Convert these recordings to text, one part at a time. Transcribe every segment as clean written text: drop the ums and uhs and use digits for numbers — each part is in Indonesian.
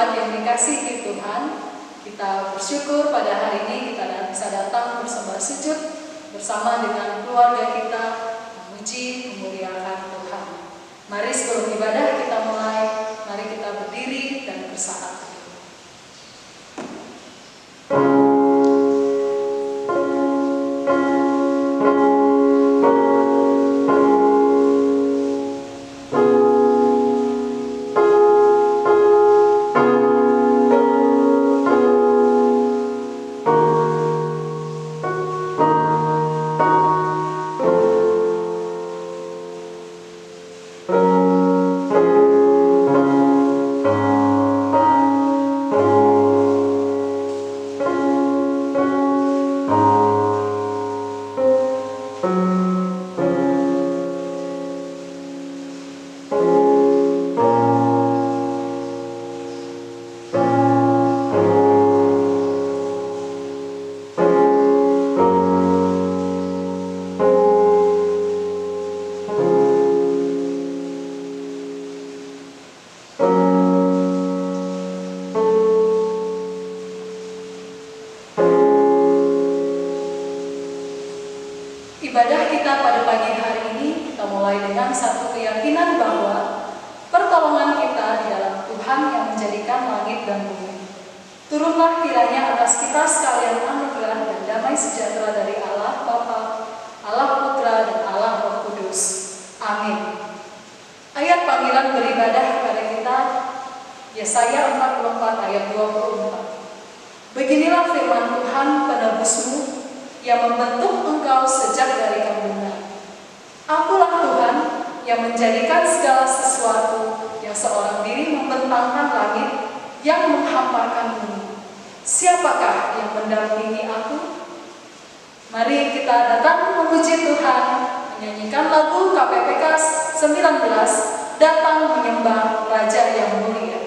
jemaat yang dikasihi Tuhan, kita bersyukur pada hari ini kita bisa datang bersembah sujud bersama dengan keluarga kita, memuji, memuliakan Tuhan. Mari sebelum ibadah kita mulai, mari kita berdiri dan bersaat. Ibadah kita pada pagi hari ini kita mulai dengan satu keyakinan bahwa pertolongan kita di dalam Tuhan yang menjadikan langit dan bumi. Turunlah kiranya atas kita sekalian anugerah dan damai sejahtera dari Allah Bapa, Allah Putra dan Allah Roh Kudus. Amin. Ayat panggilan beribadah kepada kita Yesaya 44 ayat 24. Beginilah firman Tuhan penebusmu yang membentuk engkau sejak dari kandungan. Akulah Tuhan yang menjadikan segala sesuatu yang seorang diri membentangkan langit, yang menghamparkan bumi. Siapakah yang mendampingi aku? Mari kita datang memuji Tuhan, menyanyikan lagu KPPK 19, Datang Menyembah Raja yang Mulia.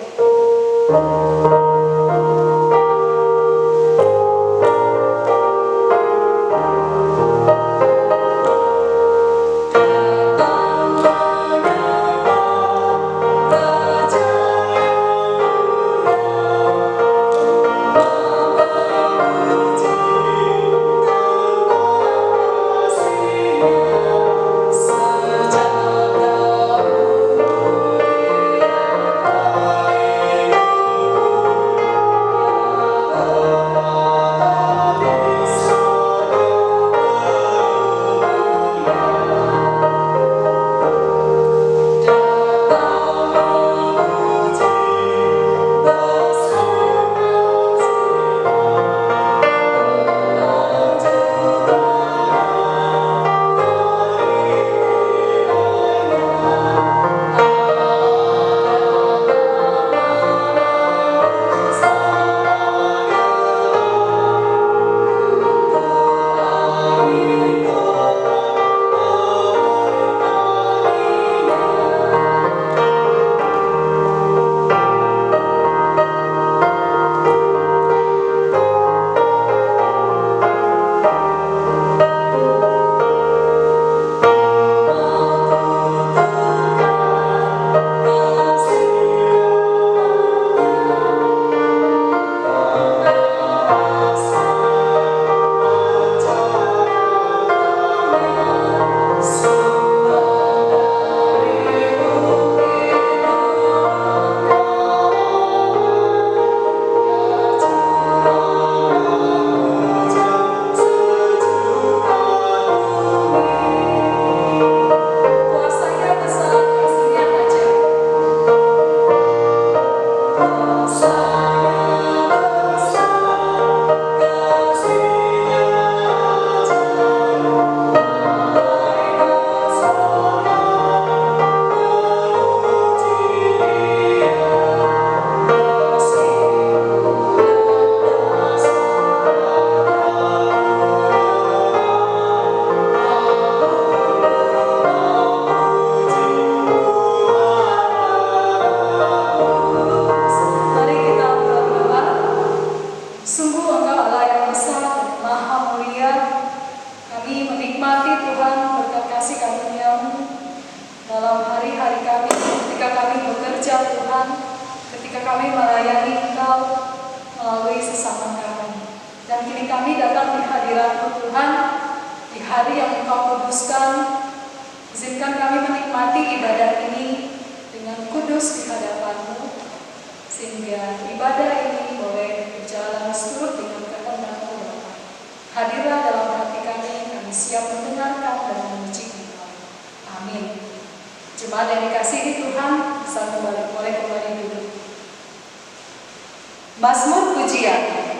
Sejak dahulu kami datang di hadirat-Mu Tuhan, di hari yang Engkau kuduskan. Izinkan kami menikmati ibadah ini dengan kudus di hadapan-Mu, sehingga ibadah ini boleh berjalan seturut dengan kehendak-Mu Bapa. Hadirlah dalam hati kami siap mendengarkan dan memuji Engkau. Amin. Jemaat yang dikasihi Tuhan, bisa boleh kembali duduk. Mazmur Pujian,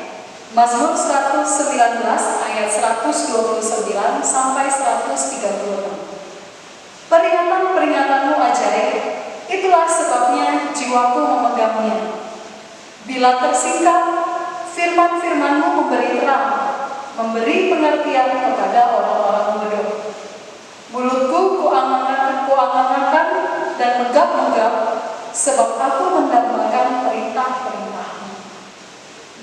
Mazmur 119 ayat 129 sampai 136. Peringatan-peringatanmu ajaib, itulah sebabnya jiwaku memegangnya. Bila tersingkap, firman-firman-Mu memberi terang, memberi pengertian kepada orang-orang bodoh. Mulutku kuangan-angan dan menggap-menggap, sebab aku mendambakan perintah-perintah-Mu.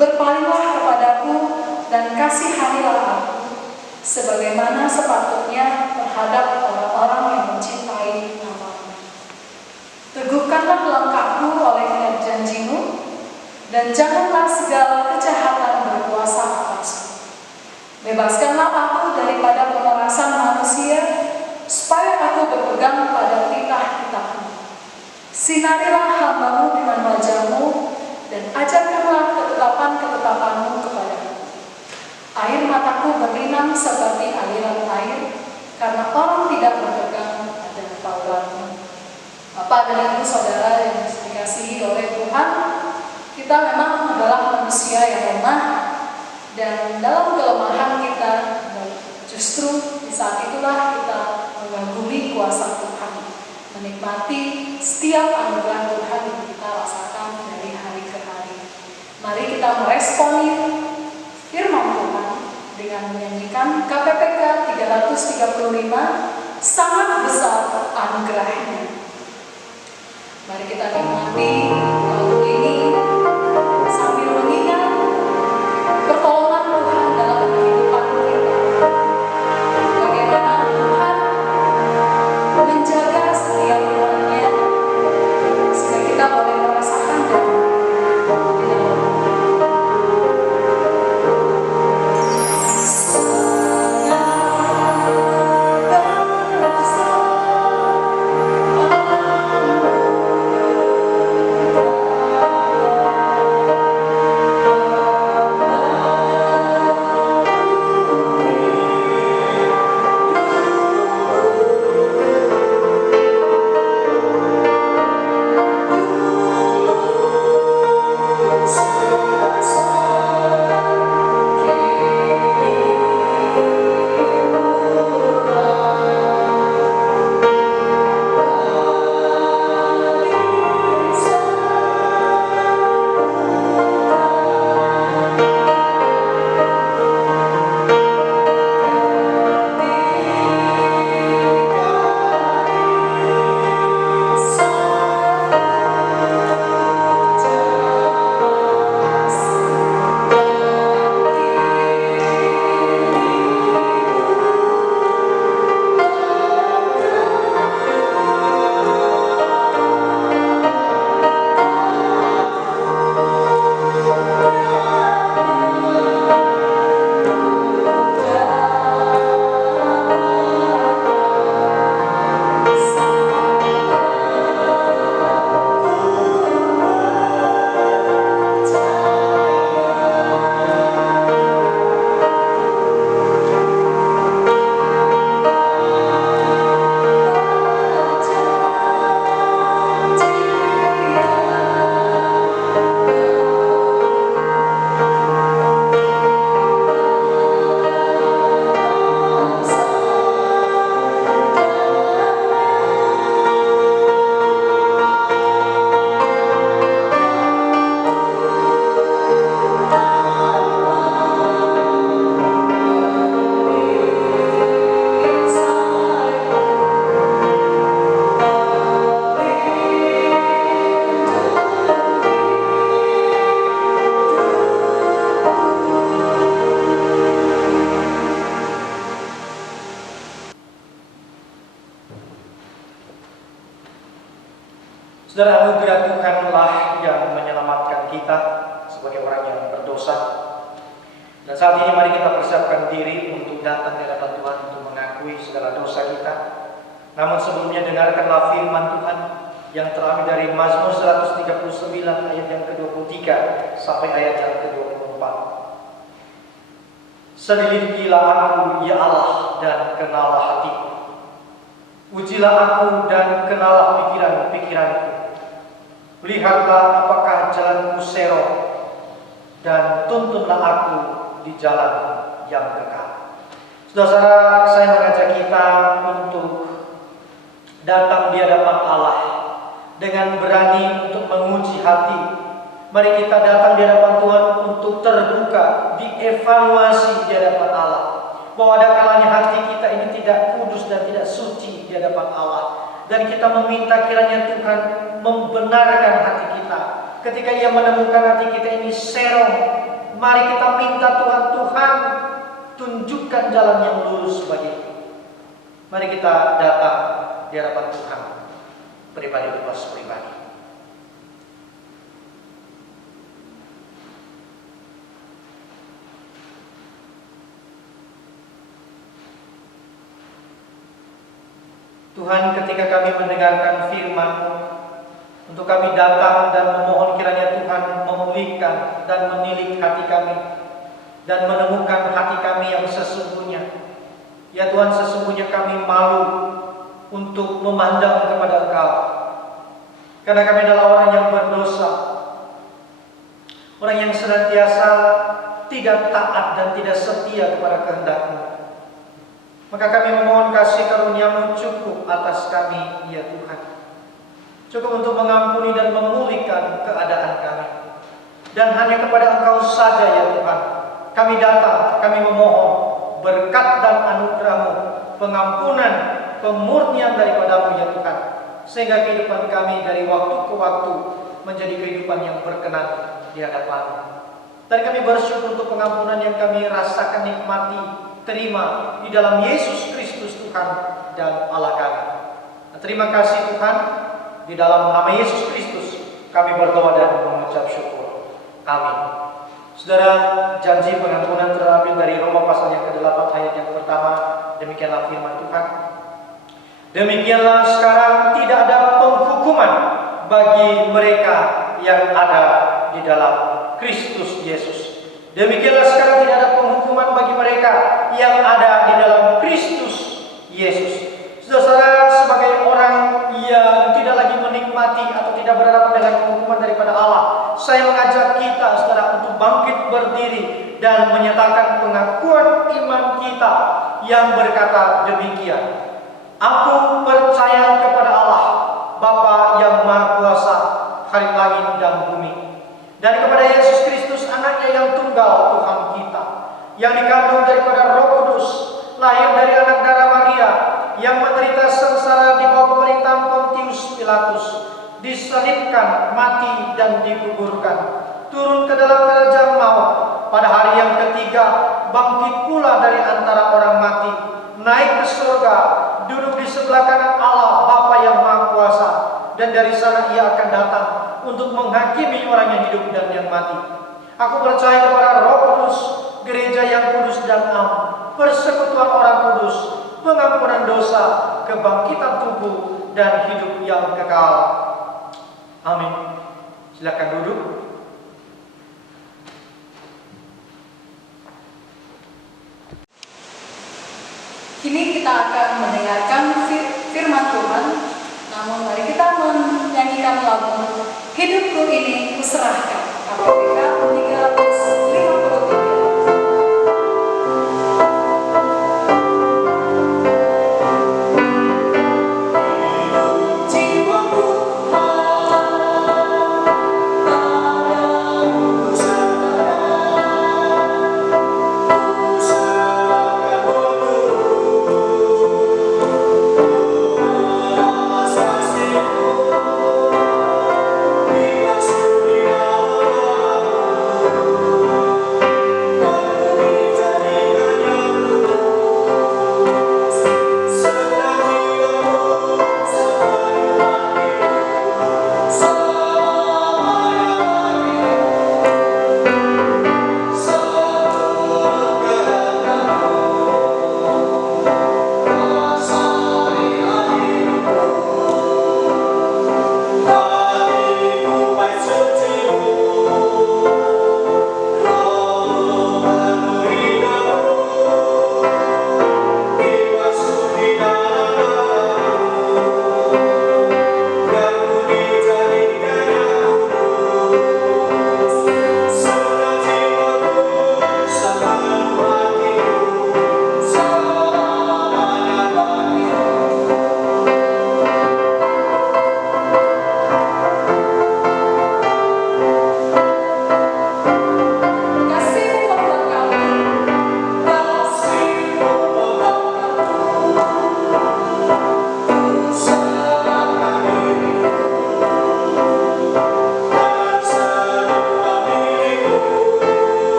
Berpalinglah kepadaku dan kasihanilah aku, sebagaimana sepatutnya terhadap orang-orang yang mencintai nama-Mu. Teguhkanlah langkahku oleh janji-Mu, dan janganlah segala kejahatan berkuasa atasku. Bebaskanlah aku daripada pemerasan manusia, supaya aku berpegang pada titah-titah-Mu. Sinarilah hamba-Mu dengan wajah-Mu, dan ajarkanlah ketetapan-ketetapan-Mu kepadaku. Air mataku berlinang seperti aliran air, karena orang tidak berpegang pada Taurat-Mu. Bapak dan Ibu Saudara yang dikasihi oleh Tuhan, kita memang adalah manusia yang lemah, dan dalam kelemahan kita, justru di saat itulah kita mengagumi kuasa Tuhan, menikmati setiap anugerah Tuhan yang kita rasakan dari hari ke hari. Mari kita meresponi firman Tuhan dengan menyanyikan KPPK 335, sangat besar anugerahnya. Mari kita nikmati lagu ini sambil mengingat pertolongan Tuhan dalam kehidupan kita. Bagaimana Tuhan menjaga setiap umatnya, sehingga kita boleh merasakan dan Saudara, anugerah Tuhanlah yang menyelamatkan kita sebagai orang yang berdosa. Dan saat ini mari kita persiapkan diri untuk datang di hadapan Tuhan untuk mengakui segala dosa kita. Namun sebelumnya dengarkanlah firman Tuhan yang terambil dari Mazmur 139 ayat yang ke-23 sampai ayat yang ke-24. Selidikilah aku, ya Allah, dan kenalah hatiku. Ujilah aku dan kenalah pikiran-pikiranku. Lihatlah apakah jalanku serong, dan tuntunlah aku di jalan yang kekal. Saudara-saudara, saya mengajak kita untuk datang di hadapan Allah dengan berani untuk menguji hati. Mari kita datang di hadapan Tuhan untuk terbuka, dievaluasi di hadapan Allah. Bahwa ada kalanya hati kita ini tidak kudus dan tidak suci di hadapan Allah. Dan kita meminta kiranya Tuhan membenarkan hati kita. Ketika Ia menemukan hati kita ini serong, mari kita minta Tuhan tunjukkan jalan yang lurus bagiku. Mari kita datang di hadapan Tuhan pribadi bebas pribadi. Tuhan, ketika kami mendengarkan firman-Mu, untuk kami datang dan memohon kiranya Tuhan memulihkan dan menilik hati kami dan menemukan hati kami yang sesungguhnya. Ya Tuhan, sesungguhnya kami malu untuk memandang kepada Engkau, karena kami adalah orang yang berdosa, orang yang senantiasa tidak taat dan tidak setia kepada kehendak-Mu. Maka kami memohon kasih karunia-Mu cukup atas kami, ya Tuhan. Cukup untuk mengampuni dan memulihkan keadaan kami. Dan hanya kepada Engkau saja, ya Tuhan, kami datang, kami memohon berkat dan anugerah-Mu, pengampunan, pemurnian daripada-Mu, ya Tuhan, sehingga kehidupan kami dari waktu ke waktu menjadi kehidupan yang berkenan di hadapan-Mu. Dan kami bersyukur untuk pengampunan yang kami rasakan, nikmati, terima di dalam Yesus Kristus Tuhan dan Allah kami. Terima kasih Tuhan, di dalam nama Yesus Kristus kami berdoa dan mengucap syukur. Amin. Saudara, janji pengampunan terambil dari Roma pasal yang ke-8 ayat yang pertama. Demikianlah firman Tuhan. Demikianlah sekarang tidak ada penghukuman bagi mereka yang ada di dalam Kristus Yesus. Demikianlah sekarang tidak ada penghukuman bagi mereka yang ada di dalam Kristus Yesus. Saudara-saudara, sebagai orang yang tidak lagi menikmati atau tidak berhadapan dengan penghukuman daripada Allah, saya mengajak kita, saudara, untuk bangkit berdiri dan menyatakan pengakuan iman kita yang berkata demikian. Aku percaya kepada Allah, Bapa yang Maha Kuasa, Khalik langit dan bumi, dan kepada Yesus Kristus, anaknya yang tunggal, Tuhan kita, yang dikandung daripada Roh Kudus, lahir dari anak darah Maria, yang menderita sengsara di bawah pemerintahan Pontius Pilatus, disalibkan, mati dan dikuburkan, turun ke dalam kerajaan maut, pada hari yang ketiga bangkit pula dari antara orang mati, naik ke surga, duduk di sebelah kanan Allah Bapa yang Maha Kuasa, dan dari sana Ia akan datang untuk menghakimi orang yang hidup dan yang mati. Aku percaya kepada Roh Kudus, gereja yang kudus dan am, persekutuan orang kudus, pengampunan dosa, kebangkitan tubuh, dan hidup yang kekal. Amin. Silakan duduk. Kini kita akan mendengarkan firman Tuhan. Namun mari kita menyanyikan lagu Hidupku Ini Kuserahkan, KPK 353. Bila sudah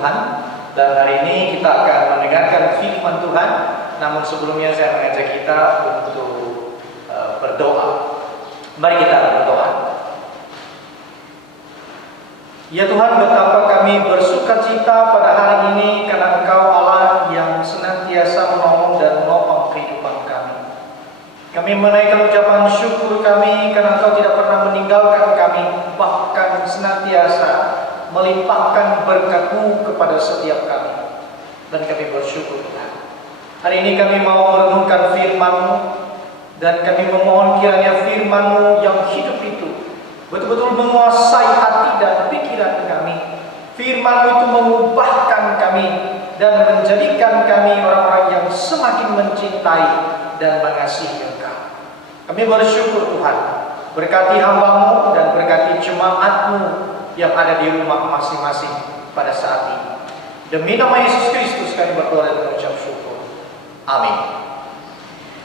Tuhan. Dan hari ini kita akan mendengarkan firman Tuhan. Namun sebelumnya saya mengajak kita untuk berdoa. Mari kita berdoa. Ya Tuhan, betapa kami bersuka cita pada hari ini karena Engkau Allah yang senantiasa menolong dan menopang kehidupan kami. Kami menaikkan ucapan syukur kami karena Engkau tidak pernah meninggalkan kami, bahkan senantiasa melimpahkan berkat-Mu kepada setiap kami. Dan kami bersyukur Tuhan. Hari ini kami mau merenungkan firman-Mu, dan kami memohon kiranya firman-Mu yang hidup itu betul-betul menguasai hati dan pikiran kami. Firman-Mu itu mengubahkan kami dan menjadikan kami orang-orang yang semakin mencintai dan mengasihi Engkau. Kami bersyukur Tuhan, berkati hamba-Mu dan berkati jemaat-Mu yang ada di rumah masing-masing pada saat ini. Demi nama Yesus Kristus kami berdoa dan mengucap syukur. Amin.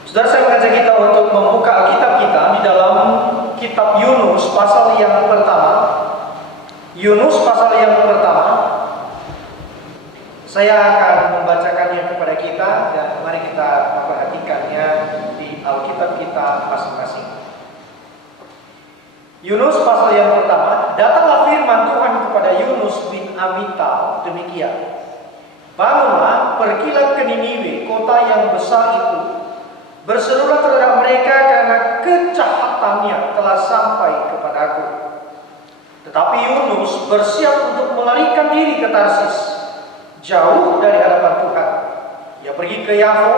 Saudara, saya mengajak kita untuk membuka Alkitab kita di dalam kitab Yunus pasal yang pertama. Yunus pasal yang pertama. Saya akan membacakannya kepada kita dan mari kita memperhatikannya di Alkitab kita masing-masing. Yunus pasal yang pertama. Datanglah firman Tuhan kepada Yunus bin Amital demikian. Bangunlah, pergilah ke Niniwe, kota yang besar itu. Berserulah terhadap mereka karena kejahatannya telah sampai kepadaku. Tetapi Yunus bersiap untuk melarikan diri ke Tarsis, jauh dari hadapan Tuhan. Ia pergi ke Yafo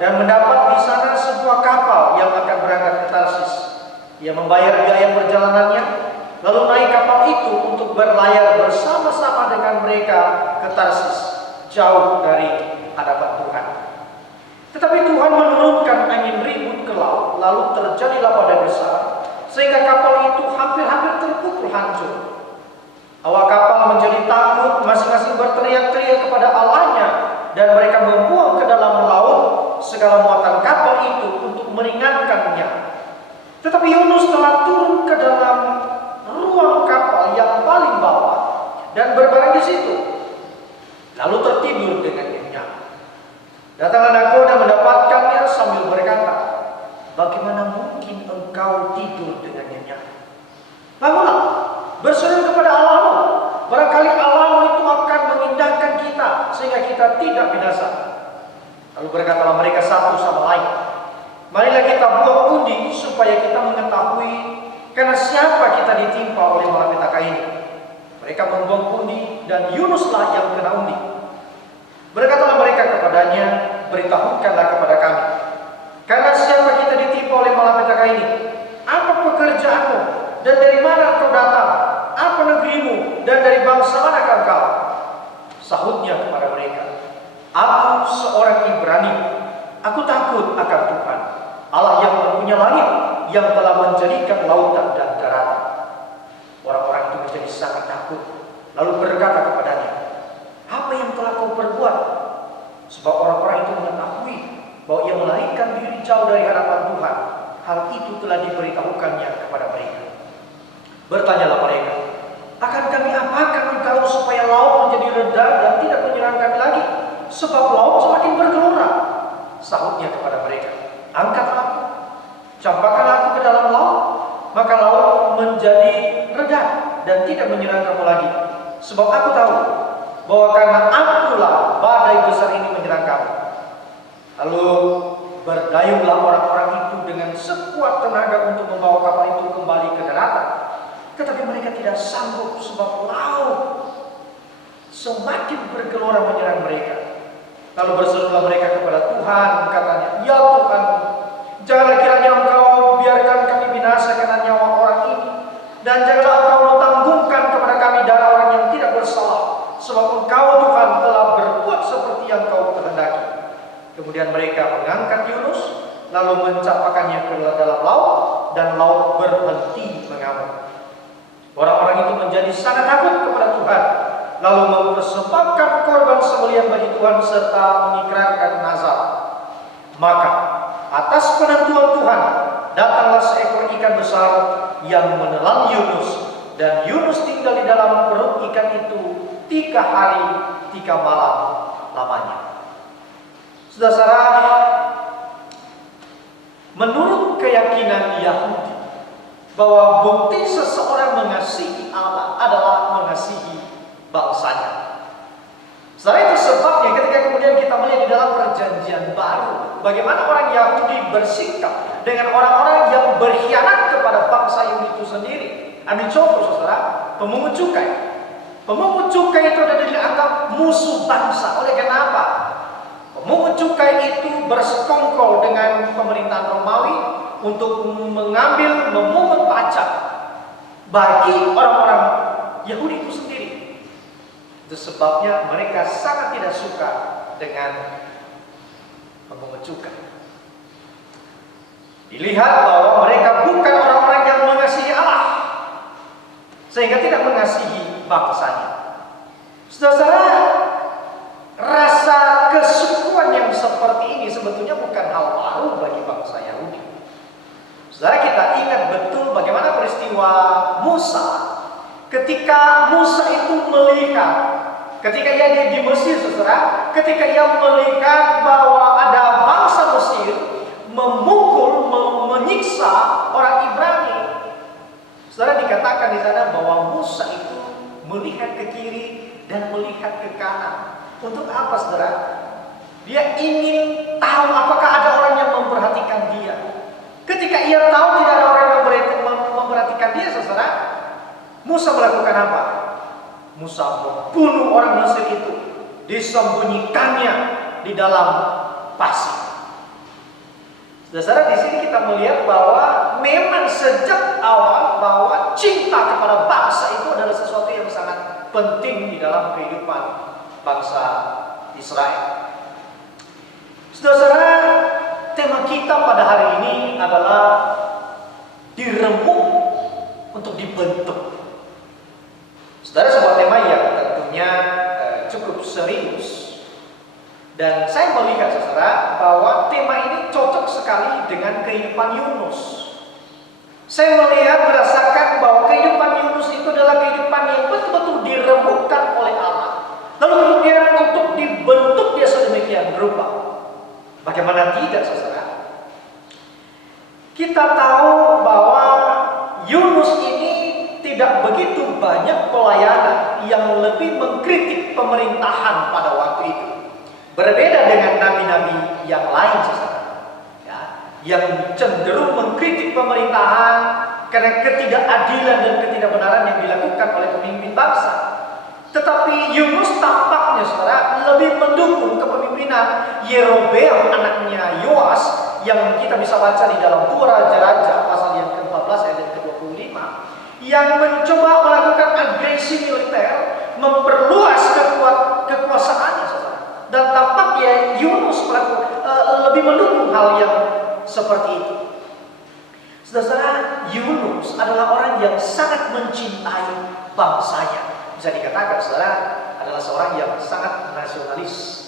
dan mendapat di sana sebuah kapal yang akan berangkat ke Tarsis. Ia membayar biaya perjalanannya, lalu naik kapal itu untuk berlayar bersama-sama dengan mereka ke Tarsis, jauh dari hadapan Tuhan. Tetapi Tuhan menurunkan angin ribut ke laut, lalu terjadilah badai besar, sehingga kapal itu hampir-hampir terpukul hancur. Awak kapal menjadi takut, masing-masing berteriak-teriak kepada Allahnya, dan mereka membuang ke dalam laut segala muatan kapal itu untuk meringankannya. Tetapi Yunus telah turun ke dalam ruang kapal yang paling bawah dan berbaring di situ, lalu tertidur dengan nyenyak. Datanglah nakoda mendapatkannya sambil berkata, "Bagaimana mungkin engkau tidur dengan nyenyak? Bangunlah, berseru kepada Allah-Mu. Barangkali Allah-Mu itu akan mengindahkan kita sehingga kita tidak binasa." Lalu berkatalah mereka satu sama lain, "Marilah kita buang undi supaya kita mengetahui karena siapa kita ditimpa oleh malapetaka ini." Mereka membuang undi dan Yunuslah yang kena undi. Berkatalah mereka kepadanya, "Beritahukanlah kepada kami, karena siapa kita ditimpa oleh malapetaka ini? Apa pekerjaanmu dan dari mana engkau datang? Apa negerimu dan dari bangsa manakah engkau?" Sahutnya kepada mereka, "Aku seorang Ibrani. Aku takut akan Tuhan, Allah yang mempunyai langit, yang telah menjadikan lautan dan daratan." Orang-orang itu menjadi sangat takut, lalu berkata kepadanya, "Apa yang telah kau perbuat?" Sebab orang-orang itu mengetahui bahwa ia melarikan diri jauh dari hadapan Tuhan. Hal itu telah diberitahukannya kepada mereka. Bertanyalah mereka, "Akan kami apakan engkau supaya laut menjadi reda dan tidak menyerang kami lagi? Sebab laut semakin bergelora." Sahutnya kepada mereka, "Angkatlah aku, campakkanlah aku ke dalam laut, maka laut menjadi reda dan tidak menyerang kamu lagi. Sebab aku tahu bahwa karena akulah badai besar ini menyerang kamu." Lalu berdayunglah orang-orang itu dengan sekuat tenaga untuk membawa kapal itu kembali ke daratan. Tetapi mereka tidak sanggup sebab laut semakin bergelora menyerang mereka. Lalu berserulah mereka kepada Tuhan, katanya, "Ya Tuhan, janganlah kiranya Engkau biarkan kami binasa karena nyawa orang ini, dan janganlah Engkau tanggungkan kepada kami darah orang yang tidak bersalah, sebab Engkau Tuhan telah berbuat seperti yang Kau kehendaki." Kemudian mereka mengangkat Yunus, lalu mencampakkannya ke dalam laut, dan laut berhenti mengamuk. Orang-orang itu menjadi sangat takut kepada Tuhan, lalu mempersembahkan korban sembelihan bagi Tuhan serta mengikrarkan nazar. Maka atas penentuan Tuhan datanglah seekor ikan besar yang menelan Yunus, dan Yunus tinggal di dalam perut ikan itu 3 hari 3 malam lamanya. Saudara-saudara, menurut keyakinan Yahudi bahwa bukti seseorang mengasihi Allah adalah mengasihi bangsanya. Saudara, itu sebabnya ketika kemudian kita melihat di dalam perjanjian baru bagaimana orang Yahudi bersikap dengan orang-orang yang berkhianat kepada bangsa Yahudi itu sendiri. Ambil contoh saudara, pemungut cukai. Pemungut cukai itu adalah dianggap musuh bangsa. Oleh kenapa? Pemungut cukai itu bersekongkol dengan pemerintahan Romawi untuk mengambil, memungut pajak bagi orang-orang Yahudi itu sendiri. Itu sebabnya mereka sangat tidak suka dengan pemungut cukai. Dilihat bahwa mereka bukan orang-orang yang mengasihi Allah, sehingga tidak mengasihi bangsanya. Saudara-saudara, rasa kesukuan yang seperti ini sebetulnya bukan hal baru bagi bangsa Yahudi. Saudara, kita ingat betul bagaimana peristiwa Musa. Ketika Musa itu melihat, ketika ia di Mesir, saudara, ketika ia melihat bahwa ada bangsa Mesir memukul, menyiksa orang Ibrani, saudara, dikatakan di sana bahwa Musa itu melihat ke kiri dan melihat ke kanan. Untuk apa, saudara? Dia ingin tahu apakah ada orang yang memperhatikan dia. Ketika ia tahu tidak ada orang yang memperhatikan dia, saudara, Musa melakukan apa? Musa membunuh orang Mesir itu, disembunyikannya di dalam pasir. Saudara, di sini kita melihat bahwa memang sejak awal bahwa cinta kepada bangsa itu adalah sesuatu yang sangat penting di dalam kehidupan bangsa Israel. Saudara, tema kita pada hari ini adalah diremuk untuk dibentuk. Saudara, sebuah tema yang tentunya cukup serius. Dan saya melihat, saudara, bahwa tema ini cocok sekali dengan kehidupan Yunus. Saya melihat merasakan bahwa kehidupan Yunus itu adalah kehidupan yang betul-betul diremukkan oleh Allah. Lalu kemudian untuk dibentuk dia sedemikian rupa. Bagaimana tidak, saudara? Kita tahu bahwa Yunus ini tidak begitu banyak pelayanan yang lebih mengkritik pemerintahan pada waktu itu. Berbeda dengan nabi-nabi yang lain, saudara, ya, yang cenderung mengkritik pemerintahan karena ketidakadilan dan ketidakbenaran yang dilakukan oleh pemimpin bangsa. Tetapi Yunus tampaknya, saudara, lebih mendukung kepemimpinan Yerobeam anaknya Yoas yang kita bisa baca di dalam 2 Raja-Raja pasal yang ke-14 ayat ke-25, yang mencoba melakukan agresi militer, memperluas kekuasaannya, saudara. Dan tampaknya Yunus lebih mendukung hal yang seperti itu. Saudara, Yunus adalah orang yang sangat mencintai bangsanya. Bisa dikatakan, saudara, adalah seorang yang sangat nasionalis.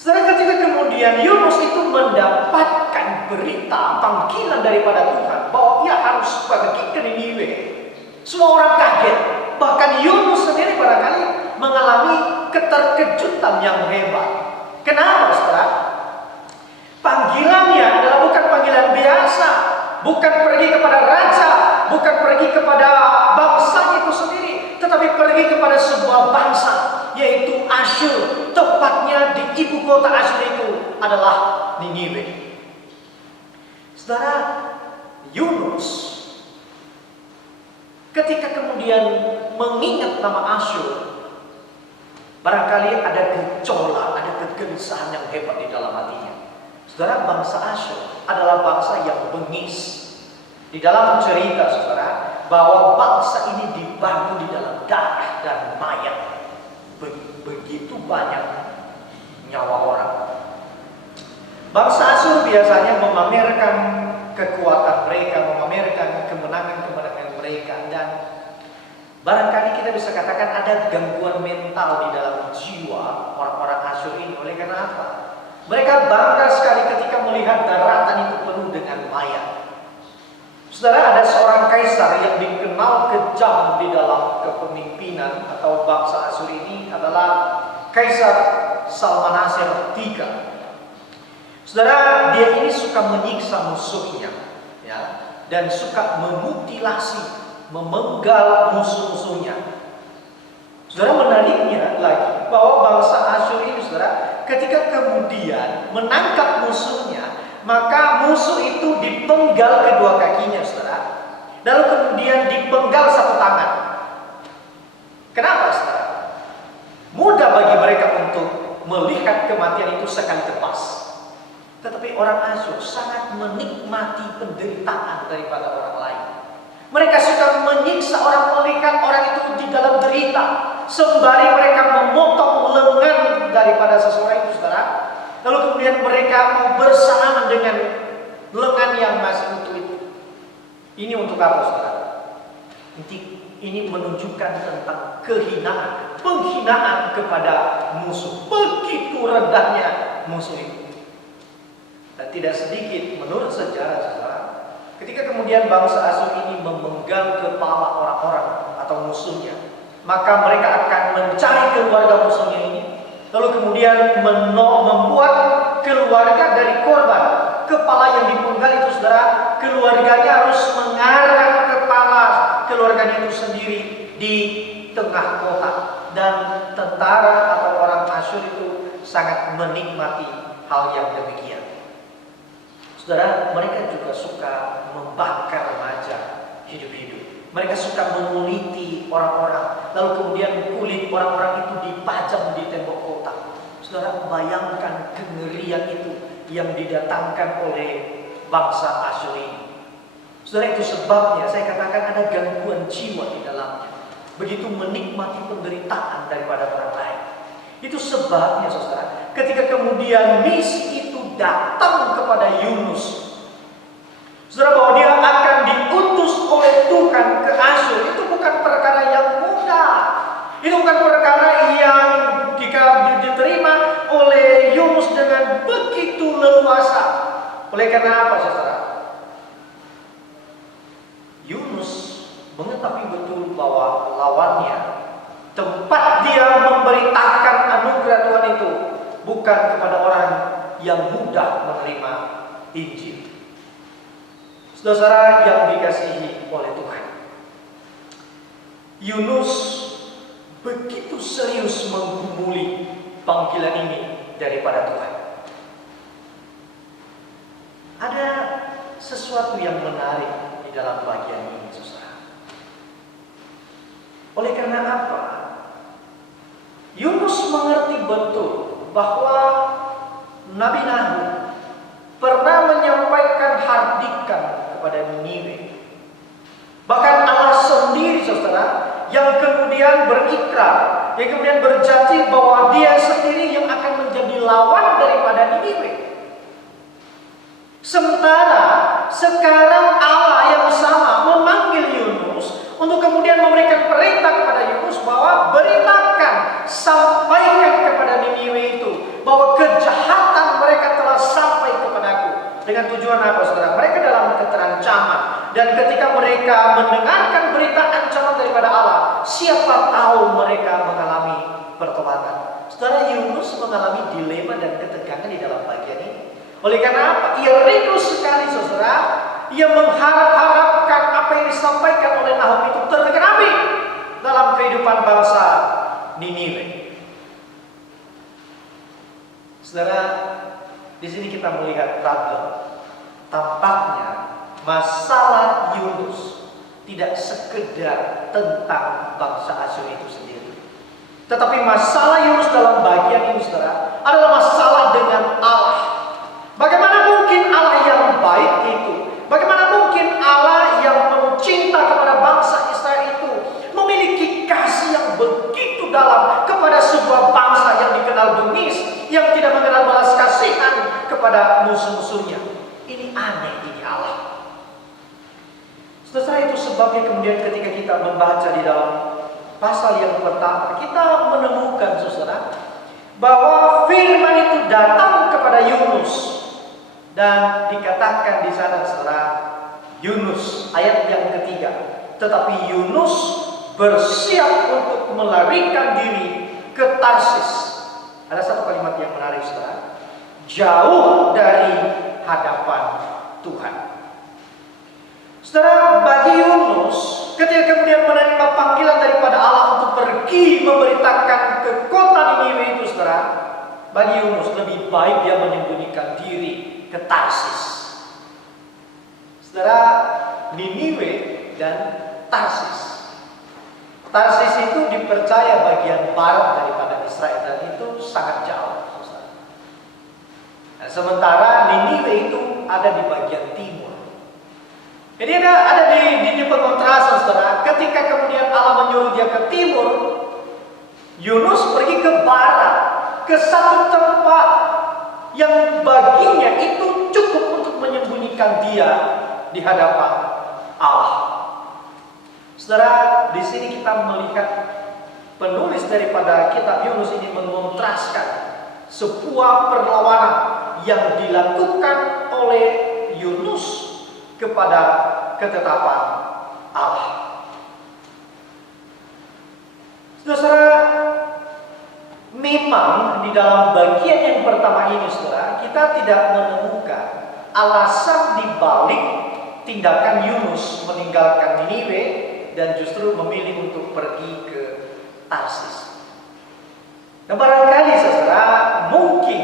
Saudara, ketika kemudian Yunus itu mendapatkan berita panggilan daripada Tuhan bahwa ia harus pergi ke Niniwe, semua orang kaget. Bahkan Yunus sendiri barangkali mengalami keterkejutan yang hebat. Kenapa, saudara? Panggilannya adalah bukan panggilan biasa, bukan pergi kepada raja, bukan pergi kepada bangsanya itu sendiri, tetapi pergi kepada sebuah bangsa, yaitu Asyur. Tepatnya di ibu kota Asyur itu adalah Niniwe. Saudara, Yunus ketika kemudian mengingat nama Asyur, barangkali ada gejolak, ada kegelisahan yang hebat di dalam hatinya. Saudara, bangsa Asyur adalah bangsa yang bengis. Di dalam cerita, saudara, bahwa bangsa ini dibangun di dalam darah dan mayat. Begitu banyak nyawa orang. Bangsa Asyur biasanya memamerkan kekuatan mereka, memamerkan kemenangan-kemenangan mereka, dan barangkali kita bisa katakan ada gangguan mental di dalam jiwa orang-orang Asyur ini. Oleh karena apa? Mereka bangga sekali ketika melihat daratan itu penuh dengan mayat. Saudara, ada seorang kaisar kaisar yang dikenal kejam di dalam kepemimpinan atau bangsa Asyur ini adalah Kaisar Salmaneser III. Saudara, dia ini suka menyiksa musuhnya, ya, dan suka memutilasi, memenggal musuh-musuhnya. Saudara, menariknya lagi bahwa bangsa Asyur ini, saudara, ketika kemudian menangkap musuhnya, maka musuh itu dipenggal kedua kakinya, saudara. Lalu kemudian dipenggal satu tangan. Kenapa, saudara? Mudah bagi mereka untuk melihat kematian itu sekali tepas. Tetapi orang Asyur sangat menikmati penderitaan daripada orang lain. Mereka suka menyiksa orang, melihat orang itu di dalam derita, sembari mereka memotong lengan daripada seseorang itu, saudara. Lalu kemudian mereka mau bersalaman dengan lengan yang masih utuh itu. Ini untuk apa, saudara? Ini menunjukkan tentang kehinaan, penghinaan kepada musuh. Begitu rendahnya musuh itu. Dan tidak sedikit menurut sejarah, saudara, ketika kemudian bangsa Asyur ini memenggal kepala orang-orang atau musuhnya, maka mereka akan mencari keluarga musuhnya ini, lalu kemudian membuat keluarga dari korban kepala yang dipenggal itu, saudara, keluarganya harus mengarang kepala keluarganya itu sendiri di tengah kota. Dan tentara atau orang Asyur itu sangat menikmati hal yang demikian. Saudara, mereka juga suka membakar remaja hidup-hidup. Mereka suka menguliti orang-orang, lalu kemudian kulit orang-orang itu dipajang di tembok kota. Saudara, bayangkan kengerian itu yang didatangkan oleh bangsa Asyur ini. Saudara, itu sebabnya saya katakan ada gangguan jiwa di dalamnya. Begitu menikmati penderitaan daripada orang lain. Itu sebabnya, saudara, ketika kemudian misi itu datang kepada Yunus, saudara, bahwa dia akan diutus oleh Tuhan ke Asyur, itu bukan perkara yang mudah. Itu bukan perkara yang diterima oleh Yunus dengan begitu leluasa. Oleh karena apa, saudara? Yunus mengetahui betul bahwa lawannya, tempat dia memberitakan anugerah Tuhan itu bukan kepada orang yang mudah menerima Injil. Saudara yang dikasihi oleh Tuhan, Yunus begitu serius menggumuli panggilan ini daripada Tuhan. Ada sesuatu yang menarik di dalam bagian ini, saudara. Oleh karena apa? Yunus mengerti betul bahwa Nabi Nahum pernah menyampaikan hardikan kepada Niniwe. Bahkan Allah sendiri, saudara, yang kemudian berikrar, yang kemudian berjanji bahwa dia sendiri yang akan menjadi lawan daripada Niniwe. Sementara sekarang Allah yang sama memanggil Yunus untuk kemudian memberikan perintah kepada Yunus bahwa beritakan, sampaikan kepada Niniwe itu bahwa kejahatan mereka telah sampai kepadaku. Dengan tujuan apa, saudara? Mereka dalam keterancaman, dan ketika mereka mendengarkan berita ancaman daripada Allah, siapa tahu mereka mengalami pertobatan. Saudara, Yunus mengalami dilema dan ketegangan di dalam bagian ini. Oleh karena apa? Ia rindu sekali, saudara. Ia mengharap-harapkan apa yang disampaikan oleh Nahum itu tergenapi dalam kehidupan bangsa Niniwe. Saudara, di sini kita melihat problem. Tampaknya masalah Yunus tidak sekedar tentang bangsa Asyur itu sendiri, tetapi masalah Yunus dalam bagian ini, saudara, adalah masalah dengan Allah. Bagaimana mungkin Allah yang baik itu, bagaimana mungkin Allah yang penuh cinta kepada bangsa Israel itu memiliki kasih yang begitu dalam kepada sebuah bangsa yang dikenal bengis, yang tidak mengenal balas kasihan kepada musuh-musuhnya. Ini aneh, ini Allah. Setelah itu sebabnya kemudian ketika kita membaca di dalam pasal yang pertama, kita menemukan, saudara, bahwa firman itu datang kepada Yunus. Dan dikatakan di sana, saudara, Yunus ayat yang ketiga. Tetapi Yunus bersiap untuk melarikan diri ke Tarsis. Ada satu kalimat yang menarik, saudara. Jauh dari hadapan Tuhan. Saudara, bagi Yunus, ketika kemudian menerima panggilan daripada Allah untuk pergi memberitakan ke kota Niniwe itu, saudara, bagi Yunus lebih baik dia menyembunyikan diri ke Tarsis. Saudara, Niniwe dan Tarsis. Tarsis itu dipercaya bagian barat daripada Israel dan itu sangat jauh. Nah, sementara Niniwe itu ada di bagian timur. Jadi ada di pengontrasan, saudara. Ketika kemudian Allah menyuruh dia ke timur, Yunus pergi ke barat, ke satu tempat yang baginya itu cukup untuk menyembunyikan dia di hadapan Allah. Saudara, di sini kita melihat penulis daripada kitab Yunus ini mengontraskan sebuah perlawanan yang dilakukan oleh Yunus kepada ketetapan Allah. Saudara, memang di dalam bagian yang pertama ini, saudara, kita tidak menemukan alasan dibalik tindakan Yunus meninggalkan Niniwe dan justru memilih untuk pergi ke Tarsis. Nah, barangkali, saudara, mungkin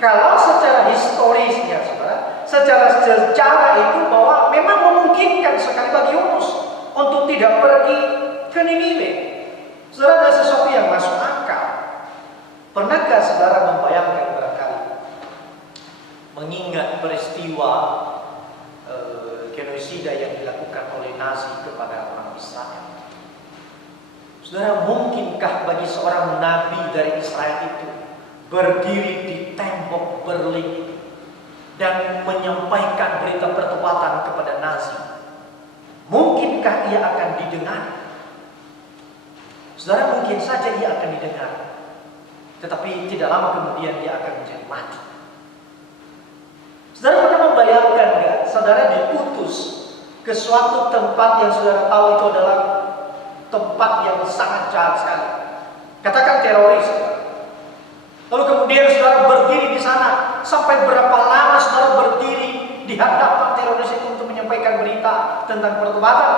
kalau secara historisnya, saudara, secara sejarah itu bahwa memang memungkinkan sekali bagi Yunus untuk tidak pergi ke Niniwe. Saudara, ada sesuatu yang masuk akal. Pernahkah saudara membayangkan barangkali mengingat peristiwa genosida yang dilakukan oleh Nazi kepada orang Israel? Saudara, mungkinkah bagi seorang nabi dari Israel itu berdiri di tembok Berlin dan menyampaikan berita pertobatan kepada Nazi? Mungkinkah ia akan didengar? Saudara, mungkin saja ia akan didengar, tetapi tidak lama kemudian dia akan menjadi mati. Saudara pernah membayangkan enggak? Saudara diutus ke suatu tempat yang saudara tahu itu adalah tempat yang sangat jahat sekali. Katakan teroris. Lalu kemudian saudara berdiri di sana. Sampai berapa lama saudara berdiri di hadapan teroris itu untuk menyampaikan berita tentang pertobatan?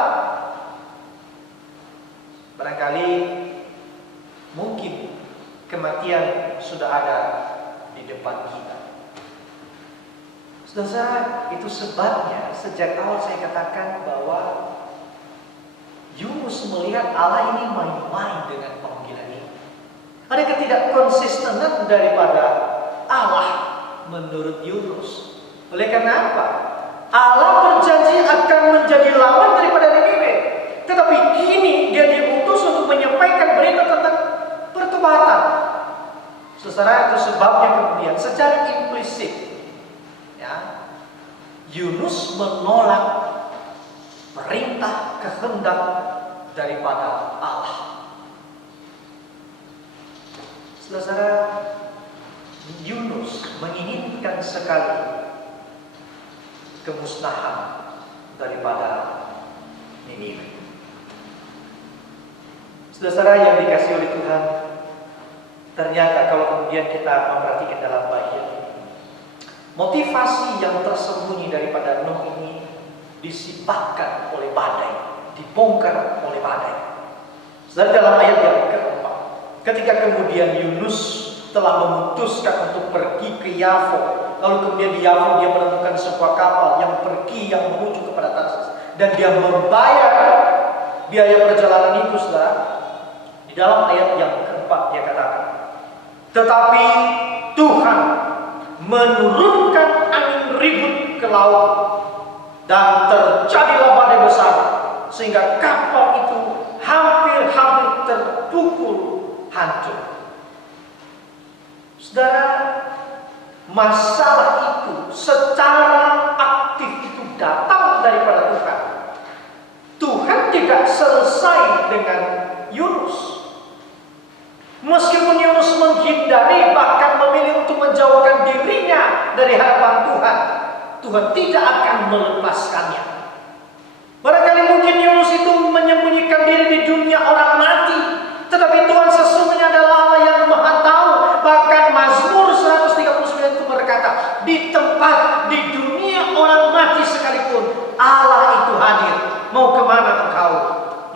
Barangkali mungkin kematian sudah ada di depan kita. Saudara, itu sebabnya sejak awal saya katakan bahwa Yunus melihat Allah ini main-main dengan panggilan ini. Ada ketidakkonsistenan daripada Allah menurut Yunus. Oleh karena apa? Allah berjanji akan menjadi lawan daripada Niniwe, tetapi kini dia diutus untuk menyampaikan berita tentang pertobatan. Saudara, itu sebabnya kemudian secara implisit Yunus menolak perintah kehendak daripada Allah. Saudara, Yunus menginginkan sekali kemusnahan daripada Niniwe. Saudara yang dikasihi oleh Tuhan, ternyata kalau kemudian kita memperhatikan dalam bagian ini, motivasi yang tersembunyi daripada Nuh ini disibatkan oleh badai, dibongkar oleh badai. Saudara, dalam ayat yang keempat, ketika kemudian Yunus telah memutuskan untuk pergi ke Yafo, lalu kemudian di Yafo dia menemukan sebuah kapal yang pergi yang menuju kepada Tarsis, dan dia membayar biaya perjalanan itu, saudara. Di dalam ayat yang keempat dia katakan, tetapi Tuhan menurunkan angin ribut ke laut dan terjadilah badai besar sehingga kapal itu hampir terpukul hancur. Saudara, masalah itu secara aktif itu datang daripada Tuhan. Tuhan tidak selesai dengan Yunus. Meskipun Yunus menghindari, bahkan memilih untuk menjauhkan dirinya dari hadapan Tuhan, Tuhan tidak akan melepaskannya.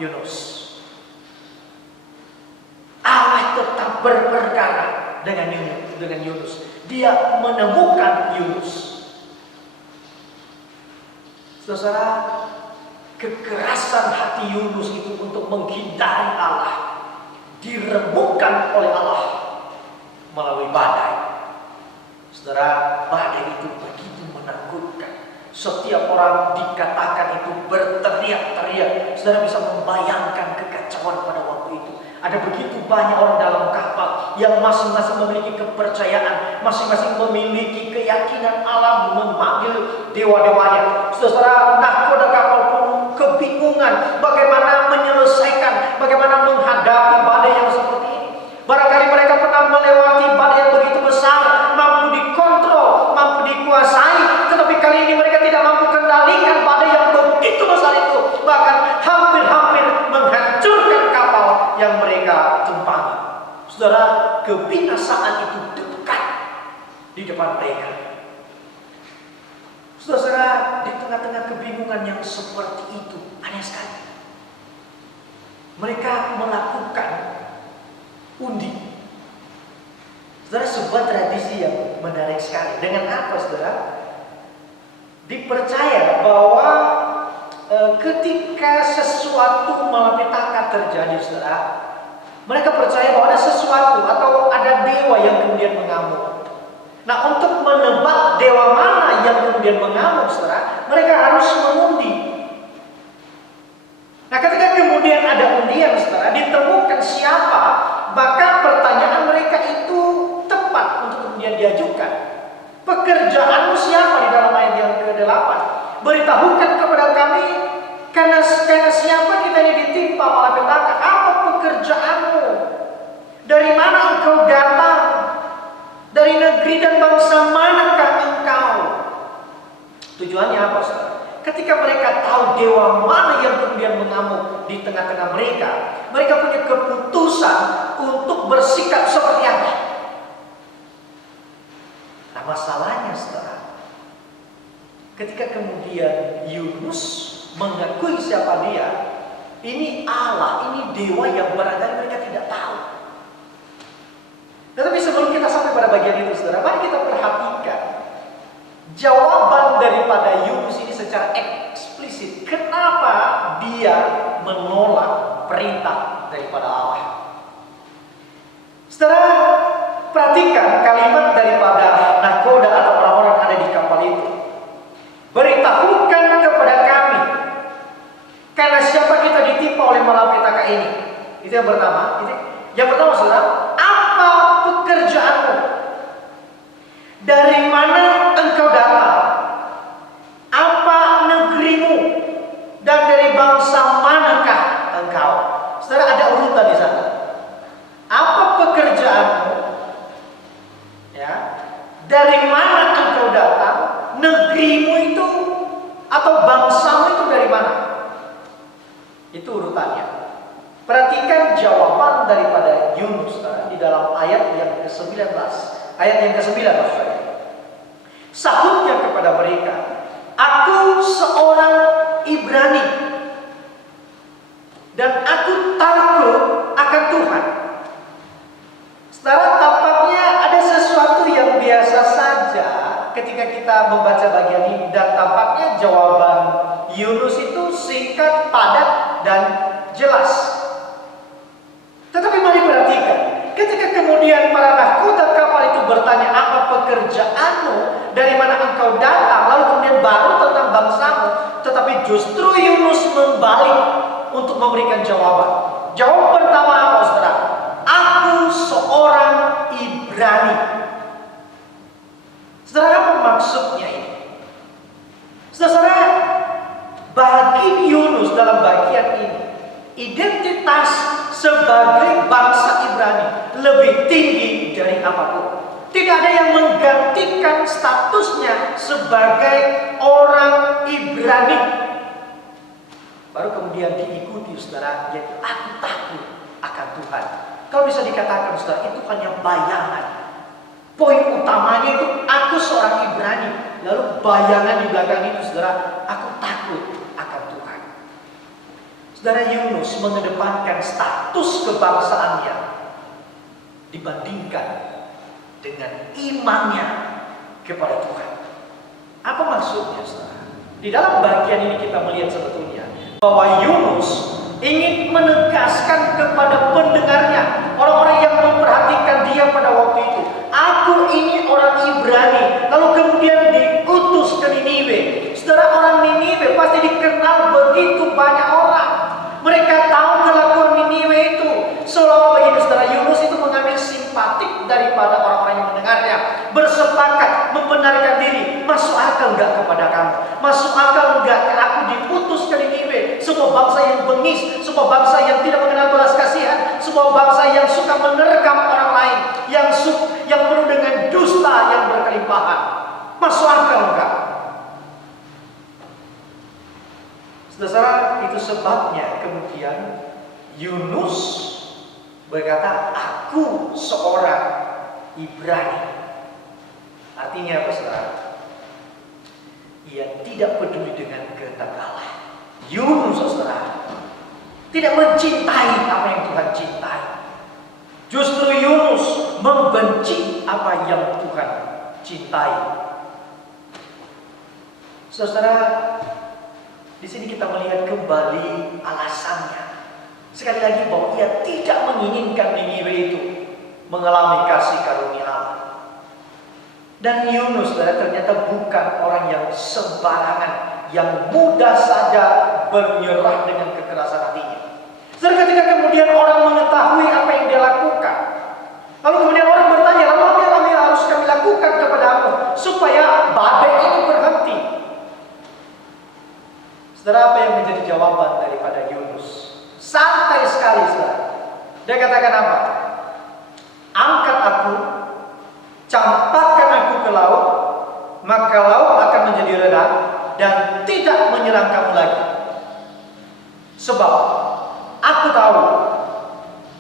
Yunus. Allah tetap berperkara dengan Yunus. Dia menemukan Yunus. Saudara, kekerasan hati Yunus itu untuk menghindari Allah diremukkan oleh Allah melalui badai. Saudara, badai itu begitu menakutkan. Setiap orang dikatakan itu berteriak-teriak. Saudara bisa membayangkan kekacauan pada waktu itu. Ada begitu banyak orang dalam kapal yang masing-masing memiliki kepercayaan, masing-masing memiliki keyakinan Allah memanggil dewa-dewanya. Saudara, nahkoda kapal pun kebingungan bagaimana menyelesaikan, bagaimana menghadapi badai yang seperti ini. Barangkali mereka pernah melewati badai yang begitu besar, mampu dikontrol, mampu dikuasai, tetapi kali ini mereka tidak mampu kendalikan badai yang begitu besar itu, bahkan hampir-hampir menghancurkan kapal yang mereka tumpangi. Saudara, kebinasaan itu dekat di depan mereka. Saudara, di tengah-tengah kebingungan yang seperti itu, aneh sekali, mereka melakukan undi. Saudara, sebuah tradisi yang menarik sekali. Dengan apa, saudara? Dipercaya bahwa ketika sesuatu malapetaka terjadi, saudara, mereka percaya bahwa ada sesuatu atau ada dewa yang kemudian mengamuk. Nah, untuk menebak dewa mana yang kemudian mengamuk, saudara, mereka harus mengundi. Nah, ketika kemudian ada undian, saudara, ditemukan siapa, maka pertanyaan mereka itu tepat untuk kemudian diajukan. Pekerjaanmu siapa di dalam ayat yang ke-8? Beritahukan kepada kami, karena siapa kita ini ditimpa malapetaka. Apa pekerjaanmu? Dari mana engkau datang? Dari negeri dan bangsa manakah engkau? Tujuannya apa, saudara? Ketika mereka tahu dewa mana yang kemudian mengamuk di tengah-tengah mereka, mereka punya keputusan untuk bersikap seperti apa. Nah, masalahnya, saudara, ketika kemudian Yunus mengakui siapa dia, ini Allah, ini dewa yang barangkali mereka tidak tahu. Tetapi sebelum kita sampai pada bagian itu, saudara, mari kita perhatikan jawaban daripada Yunus ini secara eksplisit. Kenapa dia menolak perintah daripada Allah? Saudara, perhatikan kalimat daripada nahkoda atau orang-orang yang ada di kapal itu. Beritahukan kepada kami, karena siapa kita ditimpa oleh malapetaka ini. Itu yang pertama. Yang pertama, saudara, apa pekerjaanmu? Dari mana engkau datang? Apa negerimu? Dan dari bangsa manakah engkau? Saudara, ada urutan di sana. Apa pekerjaanmu? Ya. Dari mana engkau datang? Negerimu itu atau bangsamu itu dari mana? Itu urutannya. Perhatikan jawaban daripada Yunus di dalam ayat yang ke-19. Ayat yang ke-9 maksudnya. Sahutnya kepada mereka, aku seorang Ibrani dan aku takut akan Tuhan. Saudara, tampaknya ada sesuatu yang biasa saja ketika kita membaca bagian ini, dan tampaknya jawaban Yunus itu singkat, padat, dan jelas. Tetapi mari perhatikan, ketika kemudian para nahkoda kapal itu bertanya, apa pekerjaanmu, dari mana engkau datang, lalu kemudian baru tentang bangsamu, tetapi justru Yunus membalik untuk memberikan jawaban. Jawab pertama apa, saudara? Aku seorang Ibrani. Saudara, apa maksudnya ini? Saudara, bagi Yunus dalam bagian ini, identitas sebagai bangsa Ibrani lebih tinggi dari apapun. Tidak ada yang menggantikan statusnya sebagai orang Ibrani. Baru kemudian diikuti, saudara, yaitu aku takut akan Tuhan. Kalau bisa dikatakan, saudara, itu hanya bayangan. Poin utamanya itu aku seorang Ibrani. Lalu bayangan di belakang itu, saudara, aku takut akan Tuhan. Saudara, Yunus mengedepankan status kebangsaannya dibandingkan dengan imannya kepada Tuhan. Apa maksudnya, saudara? Di dalam bagian ini kita melihat sebetulnya bahwa Yunus ingin menegaskan kepada pendengarnya, orang-orang yang memperhatikan dia pada waktu itu, aku ini orang Ibrani, lalu kemudian diutus ke Niniwe. Saudara, orang Niniwe pasti dikenal begitu banyak orang. Mereka tahu kelakuan Niniwe itu. Seolah-olah begini, saudara, Yunus itu mengambil simpatik daripada orang-orang yang mendengarnya, bersepakat membenarkan diri. Masuk akal enggak kepada kamu? Masuk akal enggak aku diputus ke Niniwe? Sebuah bangsa yang bengis, sebuah bangsa yang tidak mengenal belas kasihan, sebuah bangsa yang suka menerkam orang lain, yang penuh dengan dusta yang berkelimpahan. Masuk akal enggak? Saudara, itu sebabnya kemudian Yunus berkata, aku seorang Ibrani. Artinya apa, saudara? Ia tidak peduli dengan kehendak Allah. Yunus, saudara, tidak mencintai apa yang Tuhan cintai. Justru Yunus membenci apa yang Tuhan cintai. Saudara, di sini kita melihat kembali alasannya. Sekali lagi bahwa ia tidak menginginkan Niniwe itu mengalami kasih karunia Allah. Dan Yunus, saudara, ternyata bukan orang yang sembarangan, yang mudah saja menyerah dengan kekerasan hatinya. Saudara, ketika kemudian orang mengetahui apa yang dia lakukan, lalu kemudian orang bertanya, lalu apa yang harus kami lakukan kepadamu supaya badai ini berhenti? Saudara, apa yang menjadi jawaban daripada Yunus? Santai sekali, saudara. Dia katakan apa? Angkat aku, campakkan aku ke laut, maka laut akan menjadi reda dan tidak menyerang kamu lagi. Sebab aku tahu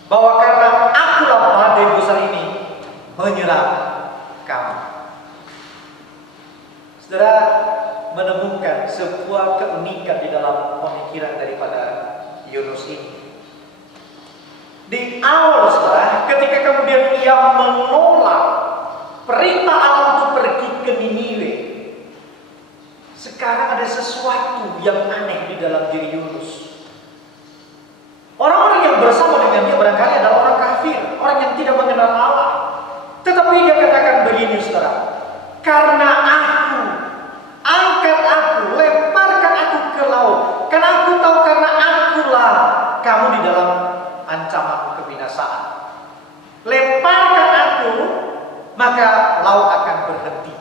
bahwa karena akulah badai besar ini menyerang kamu. Saudara, menemukan sebuah keunikan di dalam pemikiran daripada Yunus ini. Di awal, saudara, ketika kemudian ia menolak perintah Allah untuk pergi ke Niniwe, sekarang ada sesuatu yang aneh di dalam diri Yunus. Orang-orang yang bersama dengan dia barangkali adalah orang kafir, orang yang tidak mengenal Allah. Tetapi dia katakan begini, saudara, karena aku, angkat aku, lemparkan aku ke laut, karena aku tahu karena akulah kamu di dalam ancaman kebinasaan. Lemparkan aku, maka laut akan berhenti.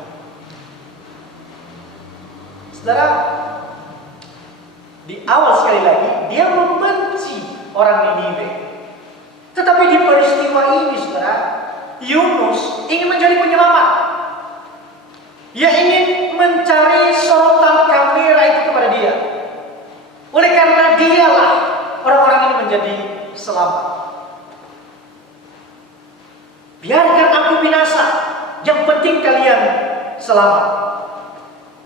Saudara, di awal sekali lagi dia membenci orang Niniwe. Tetapi di peristiwa ini, saudara, Yunus ingin menjadi penyelamat. Ia ingin mencari sorotan kamera itu kepada dia. Oleh karena dialah orang-orang ini menjadi selamat. Biarkan aku binasa, yang penting kalian selamat.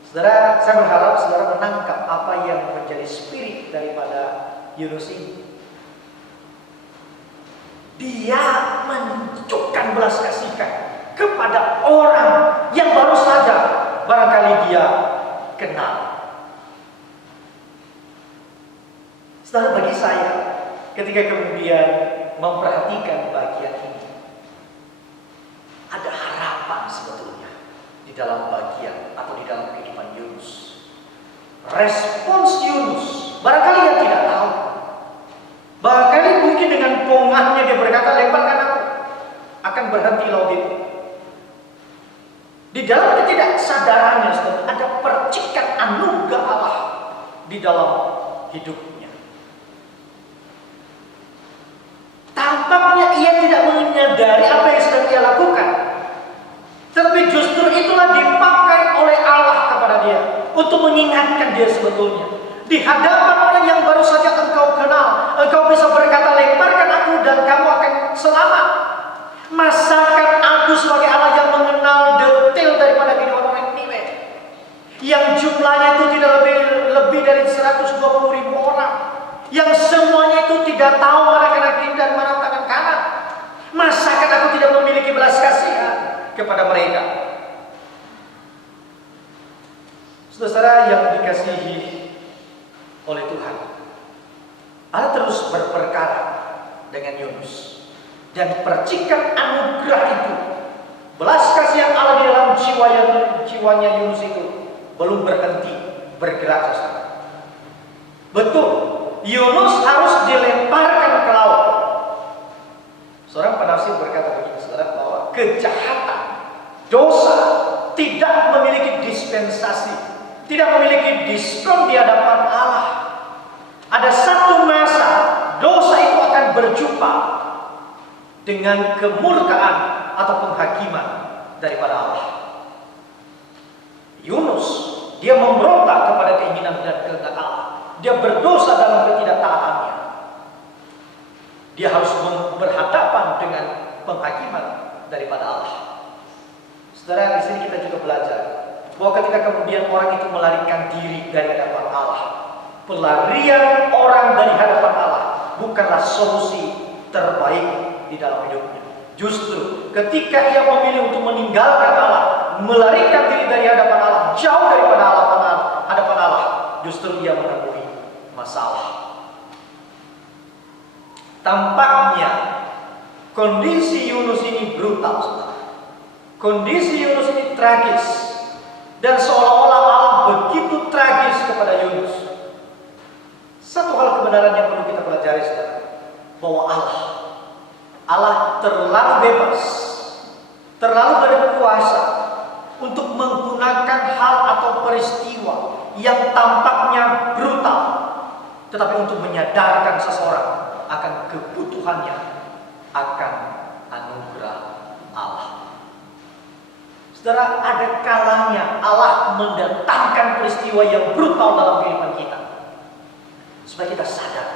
Saudara, saya berharap saudara menangkap apa yang menjadi spirit daripada Yunus ini. Dia menunjukkan belas kasihan kepada orang yang baru saja barangkali dia kenal. Saudara, bagi saya, ketika kemudian memperhatikan bagian ini, ada harapan sebetulnya di dalam bagian atau di dalam kehidupan Yunus. Respons Yunus, barangkali dia tidak tahu. Barangkali mungkin dengan pongahnya dia berkata, lemparkan aku, akan berhenti laut itu. Di dalam ketidaksadarannya, ada percikan anugerah Allah di dalam hidupnya. Tampaknya ia tidak menyadari apa yang sedang ia lakukan. Tetapi justru itulah dipakai oleh Allah kepada dia untuk mengingatkan dia sebetulnya. Di hadapan orang yang baru saja engkau kenal, engkau bisa berkata, lemparkan aku dan kamu akan selamat. Masakan aku sebagai Allah yang mengenal detail daripada kehidupan orang Niniwe, yang jumlahnya itu tidak lebih dari 120.000 orang, yang tidak tahu mana kanan kiri dan mana tangan kanan? Masakan aku tidak memiliki belas kasihan kepada mereka? Saudara yang dikasihi oleh Tuhan, Allah terus berperkara dengan Yunus, dan percikan anugerah itu, belas kasihan Allah di dalam jiwanya Yunus itu belum berhenti bergerak, saudara. Betul, Yunus harus dilemparkan ke laut. Seorang penafsir berkata begini, saudara, bahwa kejahatan, dosa tidak memiliki dispensasi, tidak memiliki diskon di hadapan Allah. Ada satu masa dosa itu akan berjumpa dengan kemurkaan atau penghakiman daripada Allah. Yunus, dia memberontak kepada keinginan dan kehendak Allah. Dia berdosa dalam ketidaktaatannya. Dia harus berhadapan dengan penghakiman daripada Allah. Saudara, di sini kita juga belajar bahwa ketika kemudian orang itu melarikan diri dari hadapan Allah, pelarian orang dari hadapan Allah bukanlah solusi terbaik di dalam hidupnya. Justru ketika ia memilih untuk meninggalkan Allah, melarikan diri dari hadapan Allah, jauh daripada hadapan Allah, justru ia menemui masalah. Tampaknya kondisi Yunus ini brutal, saudara. Kondisi Yunus ini tragis, dan seolah-olah Allah begitu tragis kepada Yunus. Satu hal kebenaran yang perlu kita pelajari, saudara, bahwa Allah terlalu bebas, terlalu berkuasa untuk menggunakan hal atau peristiwa yang tampaknya brutal, tetapi untuk menyadarkan seseorang akan kebutuhannya akan anugerah Allah. Saudara, ada kalanya Allah mendatangkan peristiwa yang brutal dalam kehidupan kita, supaya kita sadar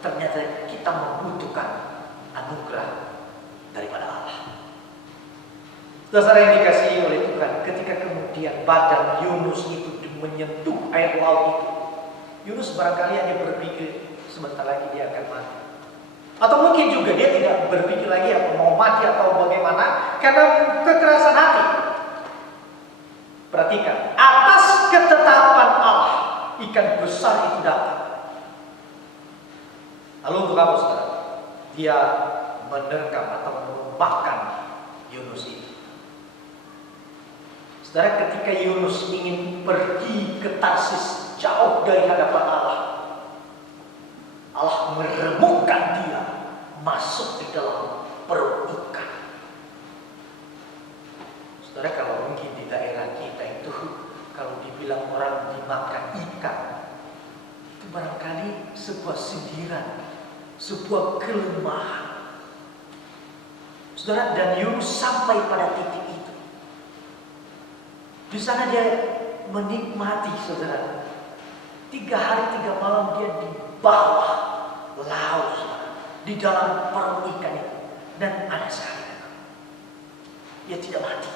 ternyata kita membutuhkan anugerah daripada Allah. Saudara yang dikasihi oleh Tuhan, ketika kemudian badan Yunus itu menyentuh air laut itu, Yunus barangkali hanya berpikir sebentar lagi dia akan mati. Atau mungkin juga dia tidak berpikir lagi apa mau mati atau bagaimana, karena kekerasan hati. Perhatikan, atas ketetapan Allah, ikan besar itu datang. Lalu untuk apa, saudara? Dia menerkam atau menumpahkan Yunus itu. Saudara, ketika Yunus ingin pergi ke Tarsis jauh dari hadapan Allah, Allah meremukkan dia masuk di dalam perut ikan. Saudara, kalau mungkin di daerah kita itu, kalau dibilang orang dimakan ikan, itu barangkali sebuah sindiran, sebuah kelemahan. Saudara, dan Yunus sampai pada titik itu. Di sana dia menikmati, saudara, 3 hari 3 malam dia di bawah laut, saudara, di dalam perut ikan itu. Dan ada sekali dia tidak mati.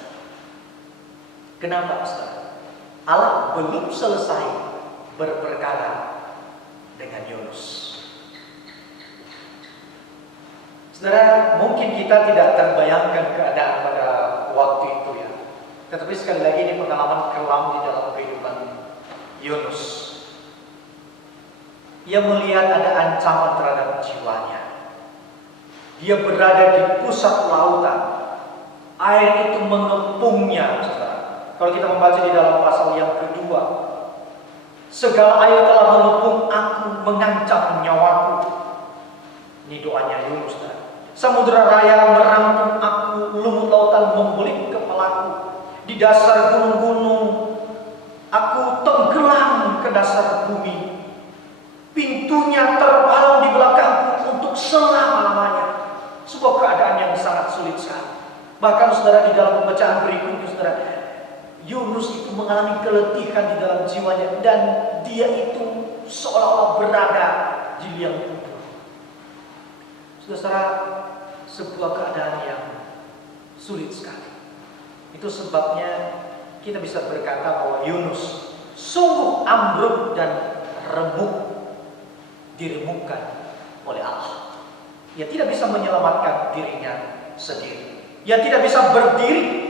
Kenapa, saudara? Allah belum selesai berperkara dengan Yunus. Saudara, mungkin kita tidak terbayangkan keadaan pada waktu itu, ya. Tetapi sekali lagi ini pengalaman kelam di dalam kehidupan Yunus. Ia melihat ada ancaman terhadap jiwanya. Dia berada di pusat lautan. Air itu mengepungnya, saudara. Kalau kita membaca di dalam pasal yang kedua, segala air telah mengepung aku, mengancam nyawaku. Ini doanya Yunus, saudara. Samudra raya merampung aku, lumut lautan membelit kepalaku. Di dasar gunung-gunung aku tenggelam ke dasar bumi. Pintunya terpalang di belakangku untuk selama-lamanya. Sebuah keadaan yang sangat sulit sekali. Bahkan, saudara, di dalam pembacaan berikutnya, saudara, Yunus itu mengalami keletihan di dalam jiwanya, dan dia itu seolah-olah berada di liang kubur. Saudara, sebuah keadaan yang sulit sekali. Itu sebabnya kita bisa berkata bahwa Yunus sungguh ambruk dan remuk, diremukkan oleh Allah. Ia tidak bisa menyelamatkan dirinya sendiri. Ia tidak bisa berdiri.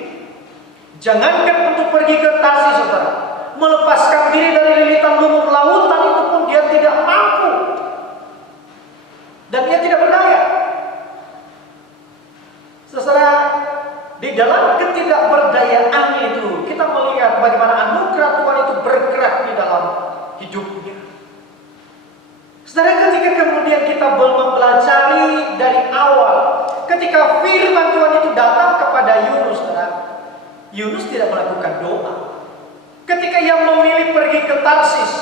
Jangankan untuk pergi ke Tarsis, saudara, melepaskan diri dari lilitan lumut lautan itu pun dia tidak mampu. Dan dia tidak berdaya. Saudara, di dalam ketidakberdayaannya itu, kita melihat bagaimana anugerah Tuhan itu bergerak di dalam hidupnya. Saudara, ketika kemudian kita mempelajari dari awal, ketika firman Tuhan itu datang kepada Yunus, saudara, Yunus tidak melakukan doa. Ketika ia memilih pergi ke Tarsis,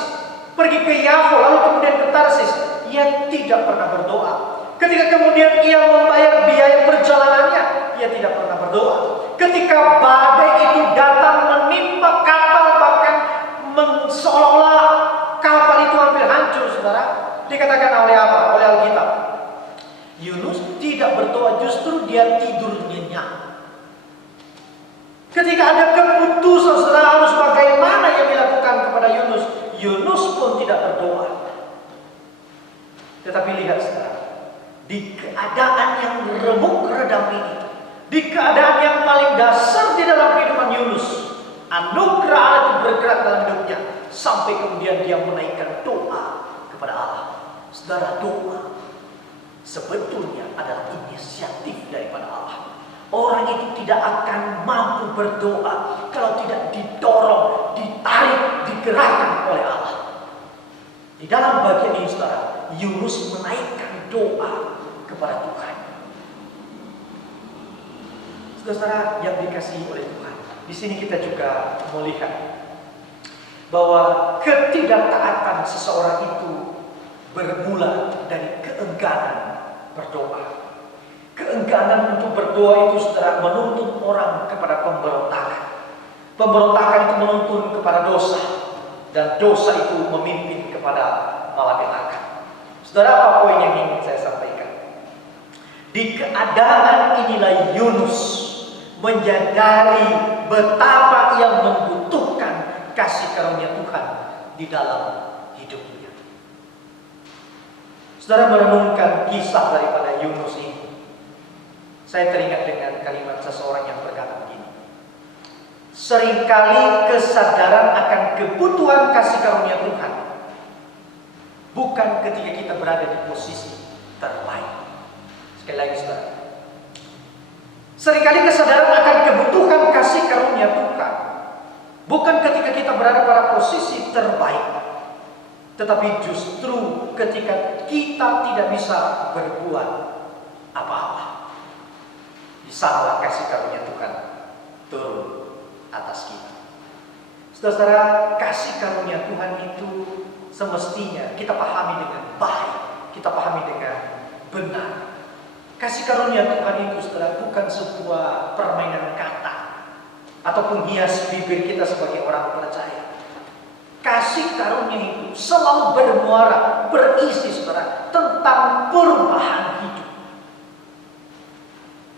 pergi ke Yafo, lalu kemudian ke Tarsis, ia tidak pernah berdoa. Ketika kemudian ia membayar biaya perjalanannya, ia tidak pernah berdoa. Ketika badai itu datang menimpa kapal, bahkan seolah-olah kapal itu hampir hancur, saudara, dikatakan oleh apa? Oleh Alkitab, Yunus tidak berdoa, justru dia tidur nyenyak. Ketika ada keputusan, saudara, harus bagaimana yang dilakukan kepada Yunus, Yunus pun tidak berdoa. Tetapi lihat, saudara, di keadaan yang remuk redam ini, di keadaan yang paling dasar di dalam kehidupan Yunus, anugerah Allah itu bergerak dalam hidupnya, sampai kemudian dia menaikkan doa kepada Allah. Saudara, doa sebetulnya adalah inisiatif daripada Allah. Orang itu tidak akan mampu berdoa kalau tidak didorong, ditarik, digerakkan oleh Allah. Di dalam bagian ini, saudara, Yunus menaikkan doa kepada Tuhan. Saudara yang dikasihi oleh Tuhan, di sini kita juga melihat bahwa ketidaktaatan seseorang itu bermula dari keengganan berdoa. Keengganan untuk berdoa itu, saudara, menuntun orang kepada pemberontakan. Pemberontakan itu menuntun kepada dosa, dan dosa itu memimpin kepada malapetaka. Saudara, apa poin yang ingin saya sampaikan? Di keadaan inilah Yunus menyadari betapa ia membutuhkan kasih karunia Tuhan di dalam hidupnya. Saudara merenungkan kisah daripada Yunus ini, saya teringat dengan kalimat seseorang yang berkata begini: seringkali kesadaran akan kebutuhan kasih karunia Tuhan bukan ketika kita berada di posisi terbaik. Sekali lagi, saudara, seringkali kesadaran akan kebutuhan kasih karunia Tuhan bukan ketika kita berada pada posisi terbaik, tetapi justru ketika kita tidak bisa berbuat apa-apa. Di sanalah kasih karunia Tuhan turun atas kita. Saudara, kasih karunia Tuhan itu semestinya kita pahami dengan baik, kita pahami dengan benar. Kasih karunia Tuhan itu, saudara, bukan sebuah permainan kata ataupun hias bibir kita sebagai orang percaya. Kasih karunia itu selalu bermuara, berisi, saudara, tentang perubahan hidup.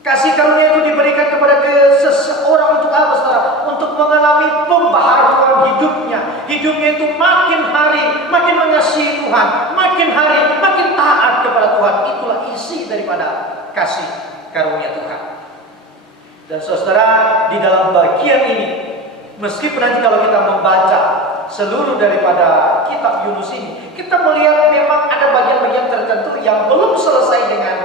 Kasih karunia itu diberikan kepada seseorang untuk apa, saudara? Untuk mengalami pembaharuan hidupnya. Hidupnya itu makin hari makin mengasihi Tuhan, makin hari makin taat kepada Tuhan. Itulah isi daripada kasih karunia Tuhan. Dan saudara, di dalam bagian ini, meskipun nanti kalau kita membaca seluruh daripada kitab Yunus ini, kita melihat memang ada bagian-bagian tertentu yang belum selesai dengan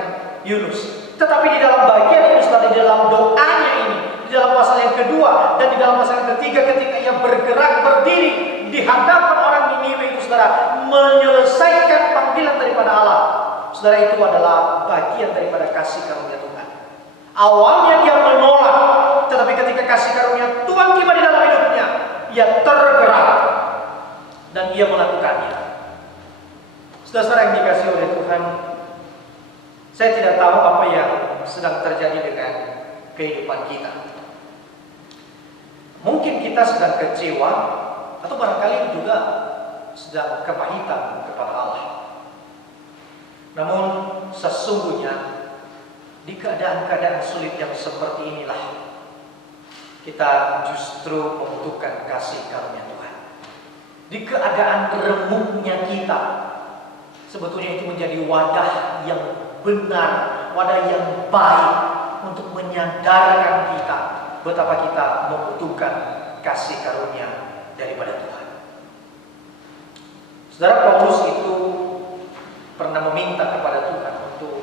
Yunus. Tetapi di dalam bagian ini, saudara, di dalam doanya ini, di dalam pasal yang kedua dan di dalam pasal yang ketiga, ketika ia bergerak berdiri di hadapan orang Niniwe itu, saudara, menyelesaikan panggilan daripada Allah, saudara, itu adalah bagian daripada kasih karunia Tuhan. Awalnya dia menolak, tetapi ketika kasih karunia Tuhan tiba di dalam hidupnya, ia tergerak dan ia melakukannya. Saudara yang dikasihi oleh Tuhan, saya tidak tahu apa yang sedang terjadi dengan kehidupan kita. Mungkin kita sedang kecewa, atau barangkali juga sedang kepahitan kepada Allah. Namun sesungguhnya di keadaan-keadaan sulit yang seperti inilah kita justru membutuhkan kasih karunia Tuhan. Di keadaan remuknya kita, sebetulnya itu menjadi wadah yang benar, wadah yang baik untuk menyadarkan kita betapa kita membutuhkan kasih karunia daripada Tuhan. Saudara, Paulus itu pernah meminta kepada Tuhan untuk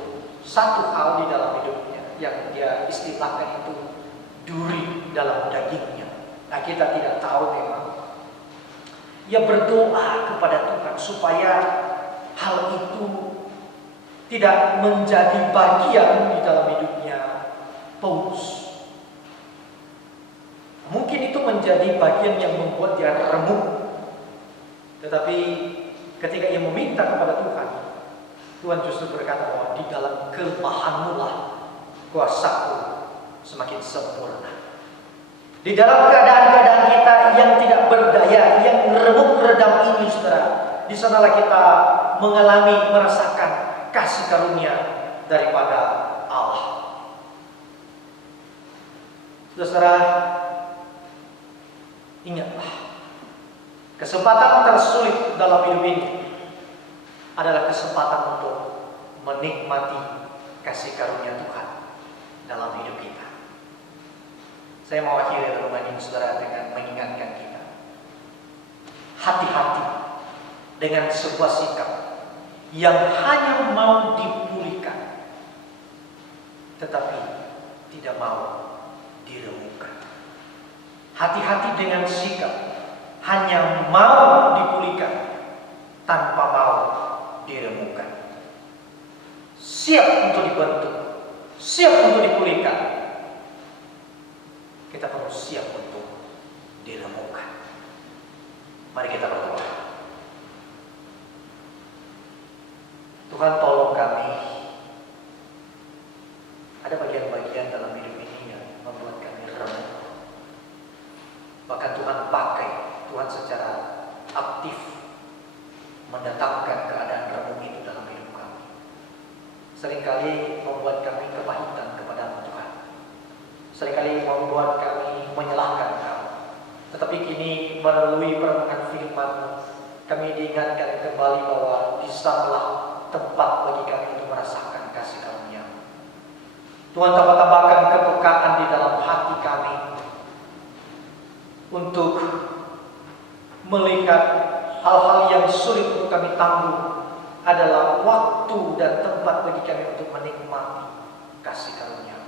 satu hal di dalam hidupnya yang dia istilahkan itu duri dalam dagingnya. Nah, kita tidak tahu memang. Ia berdoa kepada Tuhan supaya hal itu tidak menjadi bagian di dalam hidupnya Paulus. Mungkin itu menjadi bagian yang membuat dia remuk. Tetapi ketika ia meminta kepada Tuhan, Tuhan justru berkata bahwa di dalam kelemahanmu lah kuasaku semakin sempurna. Di dalam keadaan-keadaan kita yang tidak berdaya, yang remuk redam ini, saudara, di sanalah kita mengalami, merasakan kasih karunia daripada Allah. Saudara, ingatlah, kesempatan tersulit dalam hidup ini adalah kesempatan untuk menikmati kasih karunia Tuhan dalam hidup kita. Saya mau akhiri renungan ini, saudara, dengan mengingatkan kita, hati-hati dengan sebuah sikap yang hanya mau dipulihkan tetapi tidak mau diremukkan. Hati-hati dengan sikap hanya mau dipulihkan tanpa mau diremukkan. Siap untuk dibentuk, siap untuk dipulihkan, kita perlu siap untuk diremukkan. Mari kita berdoa. Tuhan, tolong kami. Ada bagian-bagian dalam hidup ini yang membuat kami remuk. Bahkan Tuhan pakai, Tuhan secara aktif mendatangkan keadaan remuk itu dalam hidup kami. Seringkali membuat kami kepahitan kepada Tuhan. Seringkali membuat kami menyalahkan Kamu. Tetapi kini melalui perenungan firman, kami diingatkan kembali bahwa di sanalah tempat bagi kami untuk merasakan kasih karunia. Tuhan, tambahkan kepekaan di dalam hati kami untuk melihat hal-hal yang sulit untuk kami tanggung adalah waktu dan tempat bagi kami untuk menikmati kasih karunia.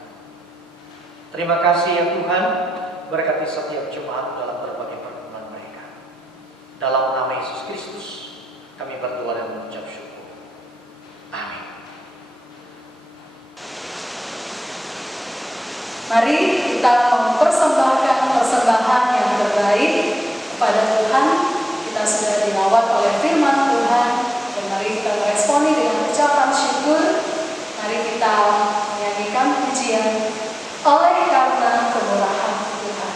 Terima kasih ya Tuhan, berkati setiap jemaat dalam berbagai pertemuan mereka. Dalam nama Yesus Kristus kami berdoa dan mengucap syukur. Amin. Mari kita mempersembahkan persembahan yang terbaik kepada Tuhan. Kita sudah dilawat oleh firman Tuhan, dan mari kita meresponi dengan ucapan syukur. Mari kita menyanyikan pujian oleh karena kemurahan Tuhan.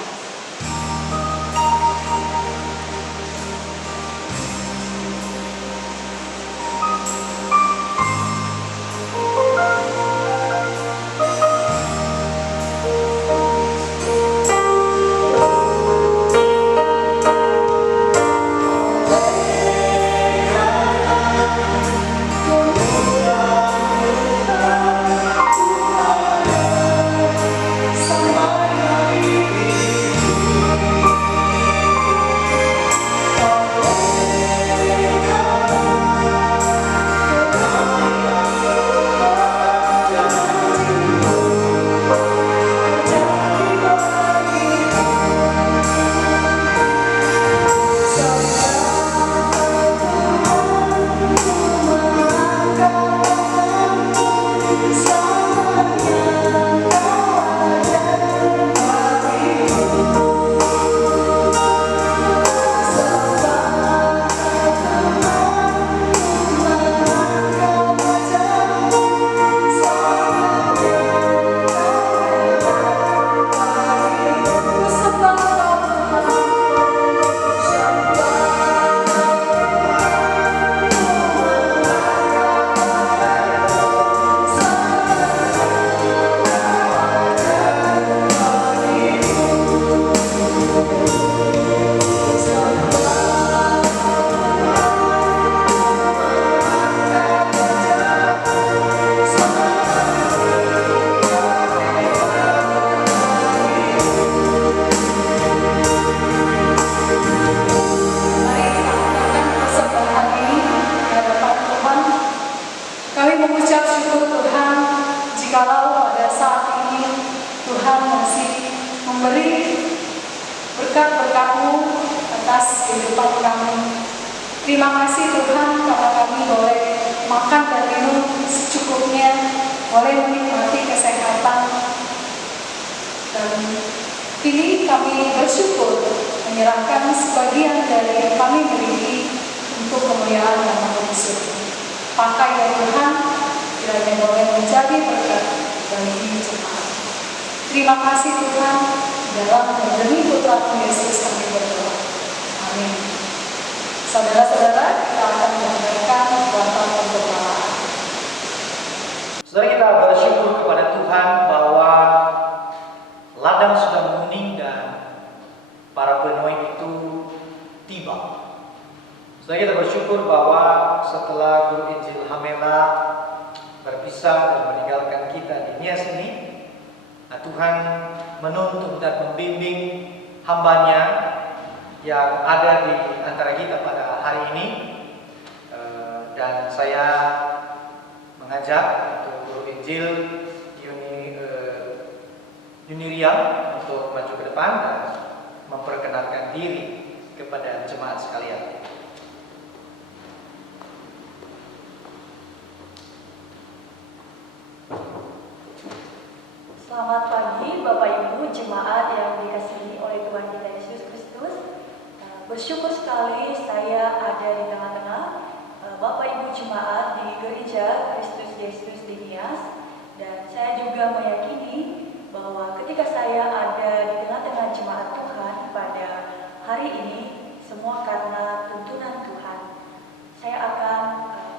Oleh mengucap syukur Tuhan jikalau pada saat ini Tuhan masih memberi berkat-berkat-Mu atas kehidupan kami. Terima kasih Tuhan karena kami boleh makan dan minum secukupnya, boleh menikmati kesehatan. Dan kini kami bersyukur menyerahkan sebagian dari yang kami miliki untuk kemuliaan Nama Yesus. Pakai ya Tuhan, kiranya boleh menjadi berkat bagi jemaat. Terima kasih Tuhan, dalam dan demi Putra-Mu Yesus kami berdoa. Amin. Saudara-saudara, kita akan mendengarkan perbuatan pemberkatan. Saudara, kita bersyukur kepada Tuhan bahwa ladang sudah menguning dan para penuai itu tiba. Saudara, kita bersyukur bahwa setelah Guru Injil Hamela berpisah dan meninggalkan kita di Nias ini, Tuhan menuntun dan membimbing hamba-Nya yang ada di antara kita pada hari ini. Dan saya mengajak untuk Guru Injil Yuniriam untuk maju ke depan dan memperkenalkan diri kepada jemaat sekalian. Selamat pagi Bapak Ibu jemaat yang dikasihi oleh Tuhan kita Yesus Kristus. Bersyukur sekali saya ada di tengah-tengah Bapak Ibu jemaat di Gereja Kristus Yesus di Nias, dan saya juga meyakini bahwa ketika saya ada di tengah-tengah jemaat Tuhan pada hari ini, semua karena tuntunan Tuhan. Saya akan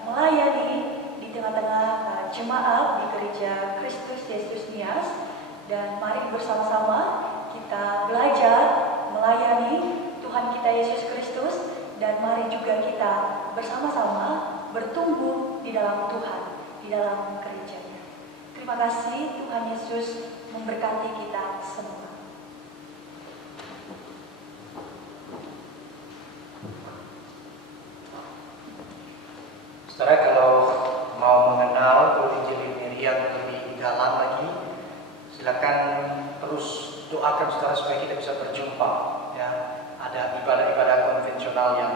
melayani di tengah-tengah jemaat di Gereja Kristus Yesus Nias, dan mari bersama-sama kita belajar melayani Tuhan kita Yesus Kristus, dan mari juga kita bersama-sama bertumbuh di dalam Tuhan, di dalam gereja-Nya. Terima kasih, Tuhan Yesus memberkati kita semua. Saudara, kalau mau mengenal Guru Injil Yuniriam lebih dalam lagi, silakan terus doakan saudara supaya kita bisa berjumpa. Ya, ada ibadah-ibadah konvensional yang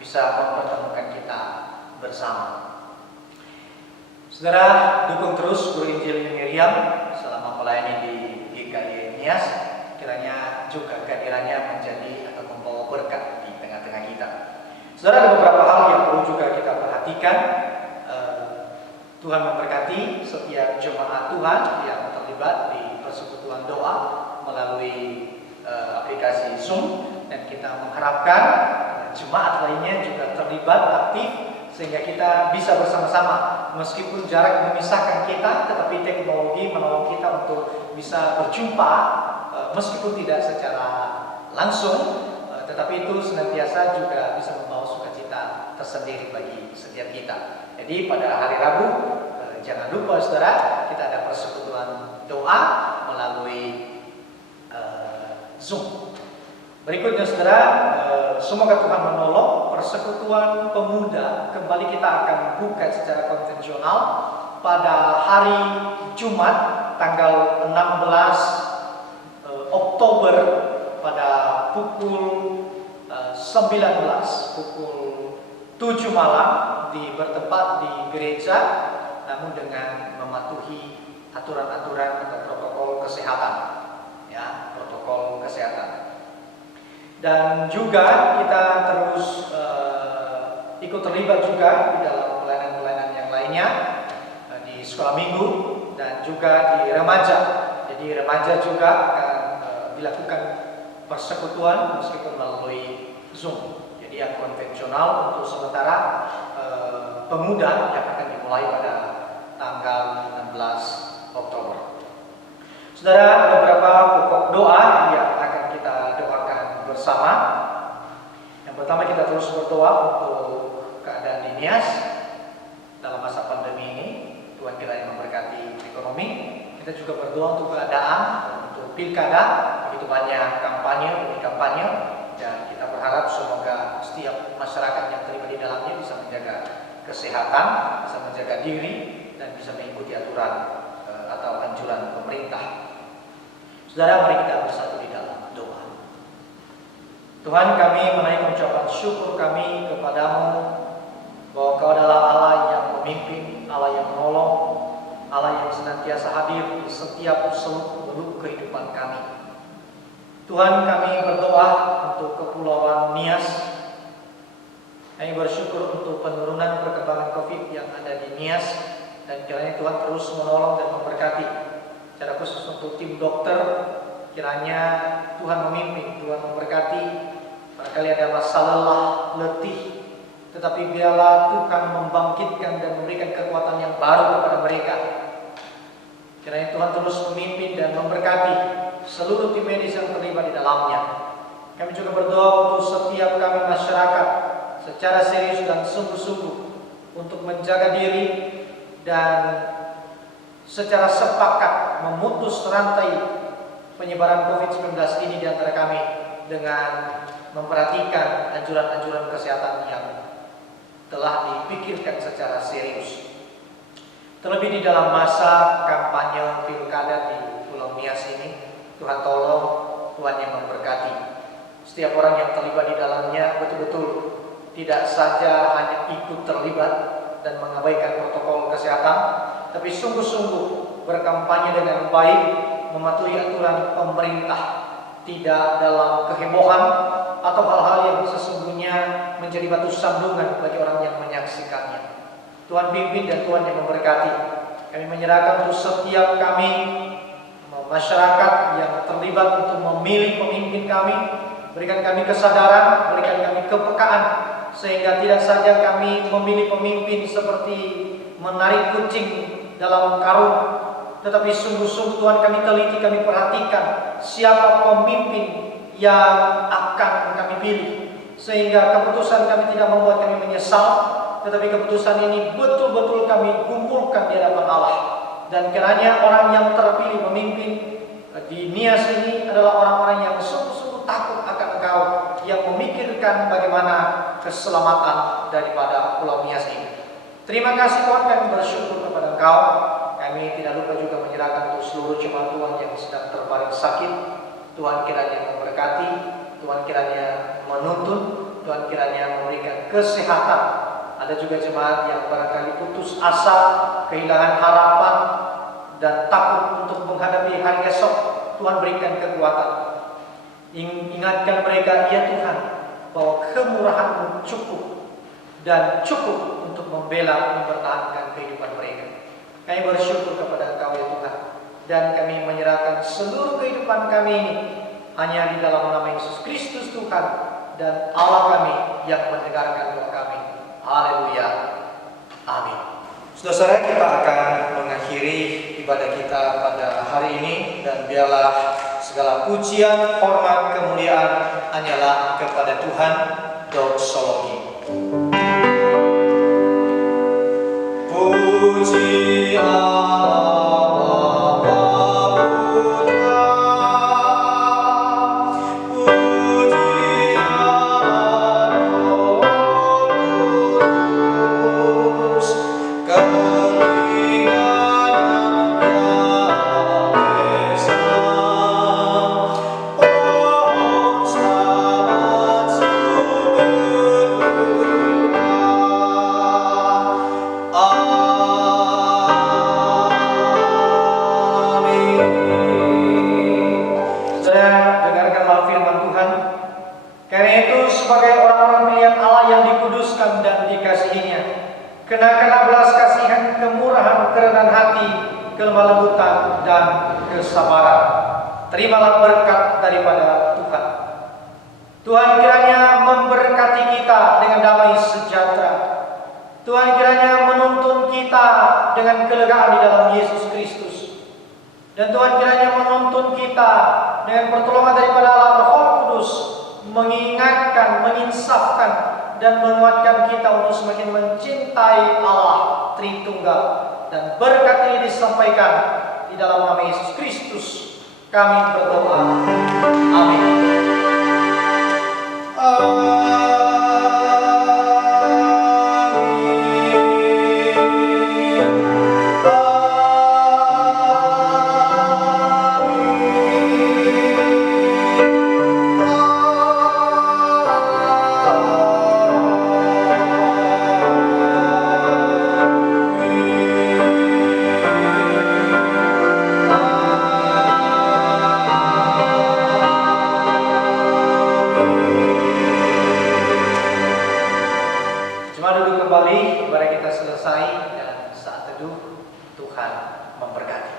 bisa mempertemukan kita bersama. Saudara, dukung terus Guru Injil Yuniriam selama melayani di GKI Nias. Kiranya juga kehadirannya menjadi atau membawa berkat di tengah-tengah kita. Saudara, ada beberapa hal yang perlu juga kita perhatikan. Tuhan memberkati setiap jemaat Tuhan yang terlibat di persekutuan doa melalui aplikasi Zoom, dan kita mengharapkan jemaat lainnya juga terlibat aktif sehingga kita bisa bersama-sama, meskipun jarak memisahkan kita, tetapi teknologi menolong kita untuk bisa berjumpa meskipun tidak secara langsung, tetapi itu senantiasa juga bisa membawa sukacita tersendiri bagi setiap kita. Jadi pada hari Rabu, jangan lupa saudara, kita ada persekutuan doa melalui Zoom. Berikutnya saudara, semoga Tuhan menolong persekutuan pemuda. Kembali kita akan buka secara konvensional pada hari Jumat tanggal 16 Oktober pada pukul 19, pukul 7 malam bertempat di gereja, namun dengan mematuhi aturan-aturan atau protokol kesehatan, ya, protokol kesehatan. Dan juga kita terus ikut terlibat juga di dalam pelayanan-pelayanan yang lainnya di sekolah minggu dan juga di remaja. Jadi remaja juga akan dilakukan persekutuan meskipun melalui Zoom. Jadi yang konvensional untuk sementara pemuda yang akan dimulai pada tanggal 16 Oktober. Saudara, ada beberapa pokok doa yang akan kita doakan bersama. Yang pertama, kita terus berdoa untuk keadaan di Nias dalam masa pandemi ini. Tuhan kiranya memberkati ekonomi. Kita juga berdoa untuk keadaan, untuk pilkada, begitu banyak kampanye demi kampanye, dan kita berharap semoga setiap masyarakat yang terlibat di dalamnya bisa menjaga kesehatan, bisa menjaga diri, dan bisa mengikuti aturan atau anjuran pemerintah. Saudara, mari kita bersatu di dalam doa. Tuhan, kami menaikkan ucapan syukur kami kepadamu bahwa Kau adalah Allah yang memimpin, Allah yang menolong, Allah yang senantiasa hadir di setiap seluk-beluk kehidupan kami. Tuhan, kami berdoa untuk Kepulauan Nias. Kami bersyukur untuk penurunan perkembangan COVID yang ada di Nias, dan kiranya Tuhan terus menolong dan memberkati. Secara khusus untuk tim dokter, kiranya Tuhan memimpin, Tuhan memberkati. Barangkali ada masalah lelah, letih, tetapi biarlah Tuhan membangkitkan dan memberikan kekuatan yang baru kepada mereka. Kiranya Tuhan terus memimpin dan memberkati seluruh tim medis yang terlibat di dalamnya. Kami juga berdoa untuk setiap kami masyarakat secara serius dan sungguh-sungguh untuk menjaga diri dan secara sepakat memutus rantai penyebaran COVID-19 ini di antara kami dengan memperhatikan anjuran-anjuran kesehatan yang telah dipikirkan secara serius. Terlebih di dalam masa kampanye pilkada di Pulau Nias ini, Tuhan tolong, Tuhan yang memberkati. Setiap orang yang terlibat di dalamnya betul-betul tidak saja hanya ikut terlibat dan mengabaikan protokol kesehatan, tapi sungguh-sungguh berkampanye dengan baik, mematuhi aturan pemerintah, tidak dalam kehebohan atau hal-hal yang sesungguhnya menjadi batu sandungan bagi orang yang menyaksikannya. Tuhan pimpin dan Tuhan yang memberkati. Kami menyerahkan untuk setiap kami masyarakat yang terlibat untuk memilih pemimpin kami. Berikan kami kesadaran, berikan kami kepekaan, sehingga tidak saja kami memilih pemimpin seperti menarik kucing dalam karung, tetapi sungguh-sungguh Tuhan kami teliti, kami perhatikan siapa pemimpin yang akan kami pilih, sehingga keputusan kami tidak membuat kami menyesal, tetapi keputusan ini betul-betul kami kumpulkan di hadapan Allah. Dan kiranya orang yang terpilih memimpin di Nias ini adalah orang-orang yang sungguh-sungguh takut akan Engkau, yang memikirkan bagaimana keselamatan daripada Pulau Nias ini. Terima kasih Tuhan, kami bersyukur kepada Engkau. Kami tidak lupa juga menyerahkan untuk seluruh jemaat Tuhan yang sedang terbaring sakit. Tuhan kiranya memberkati, Tuhan kiranya menuntun, Tuhan kiranya memberikan kesehatan. Ada juga jemaat yang barangkali putus asa, kehilangan harapan, dan takut untuk menghadapi hari esok. Tuhan berikan kekuatan. Ingatkan mereka, ya Tuhan, bahwa kemurahan-Mu cukup dan cukup untuk membela, mempertahankan kehidupan mereka. Kami bersyukur kepada Engkau, ya Tuhan, dan kami menyerahkan seluruh kehidupan kami ini hanya di dalam nama Yesus Kristus Tuhan dan Allah kami yang mendengarkan doa kami. Haleluya. Amin. Saudara, kita akan mengakhiri ibadah kita pada hari ini, dan biarlah segala pujian, hormat, kemuliaan hanyalah kepada Tuhan. Doxologi. Puji Allah. Kenakanlah belas kasihan, kemurahan, kerendahan hati, kelemah lembutan, dan kesabaran. Terimalah berkat daripada Tuhan. Tuhan kiranya memberkati kita dengan damai sejahtera. Tuhan kiranya menuntun kita dengan kelegaan di dalam Yesus Kristus. Dan Tuhan kiranya menuntun kita dengan pertolongan daripada Allah Roh Kudus, mengingatkan, menginsafkan, dan menguatkan kita untuk semakin mencintai Allah Tritunggal. Dan berkat ini disampaikan di dalam nama Yesus Kristus kami berdoa. Amin. Tuhan memberkati.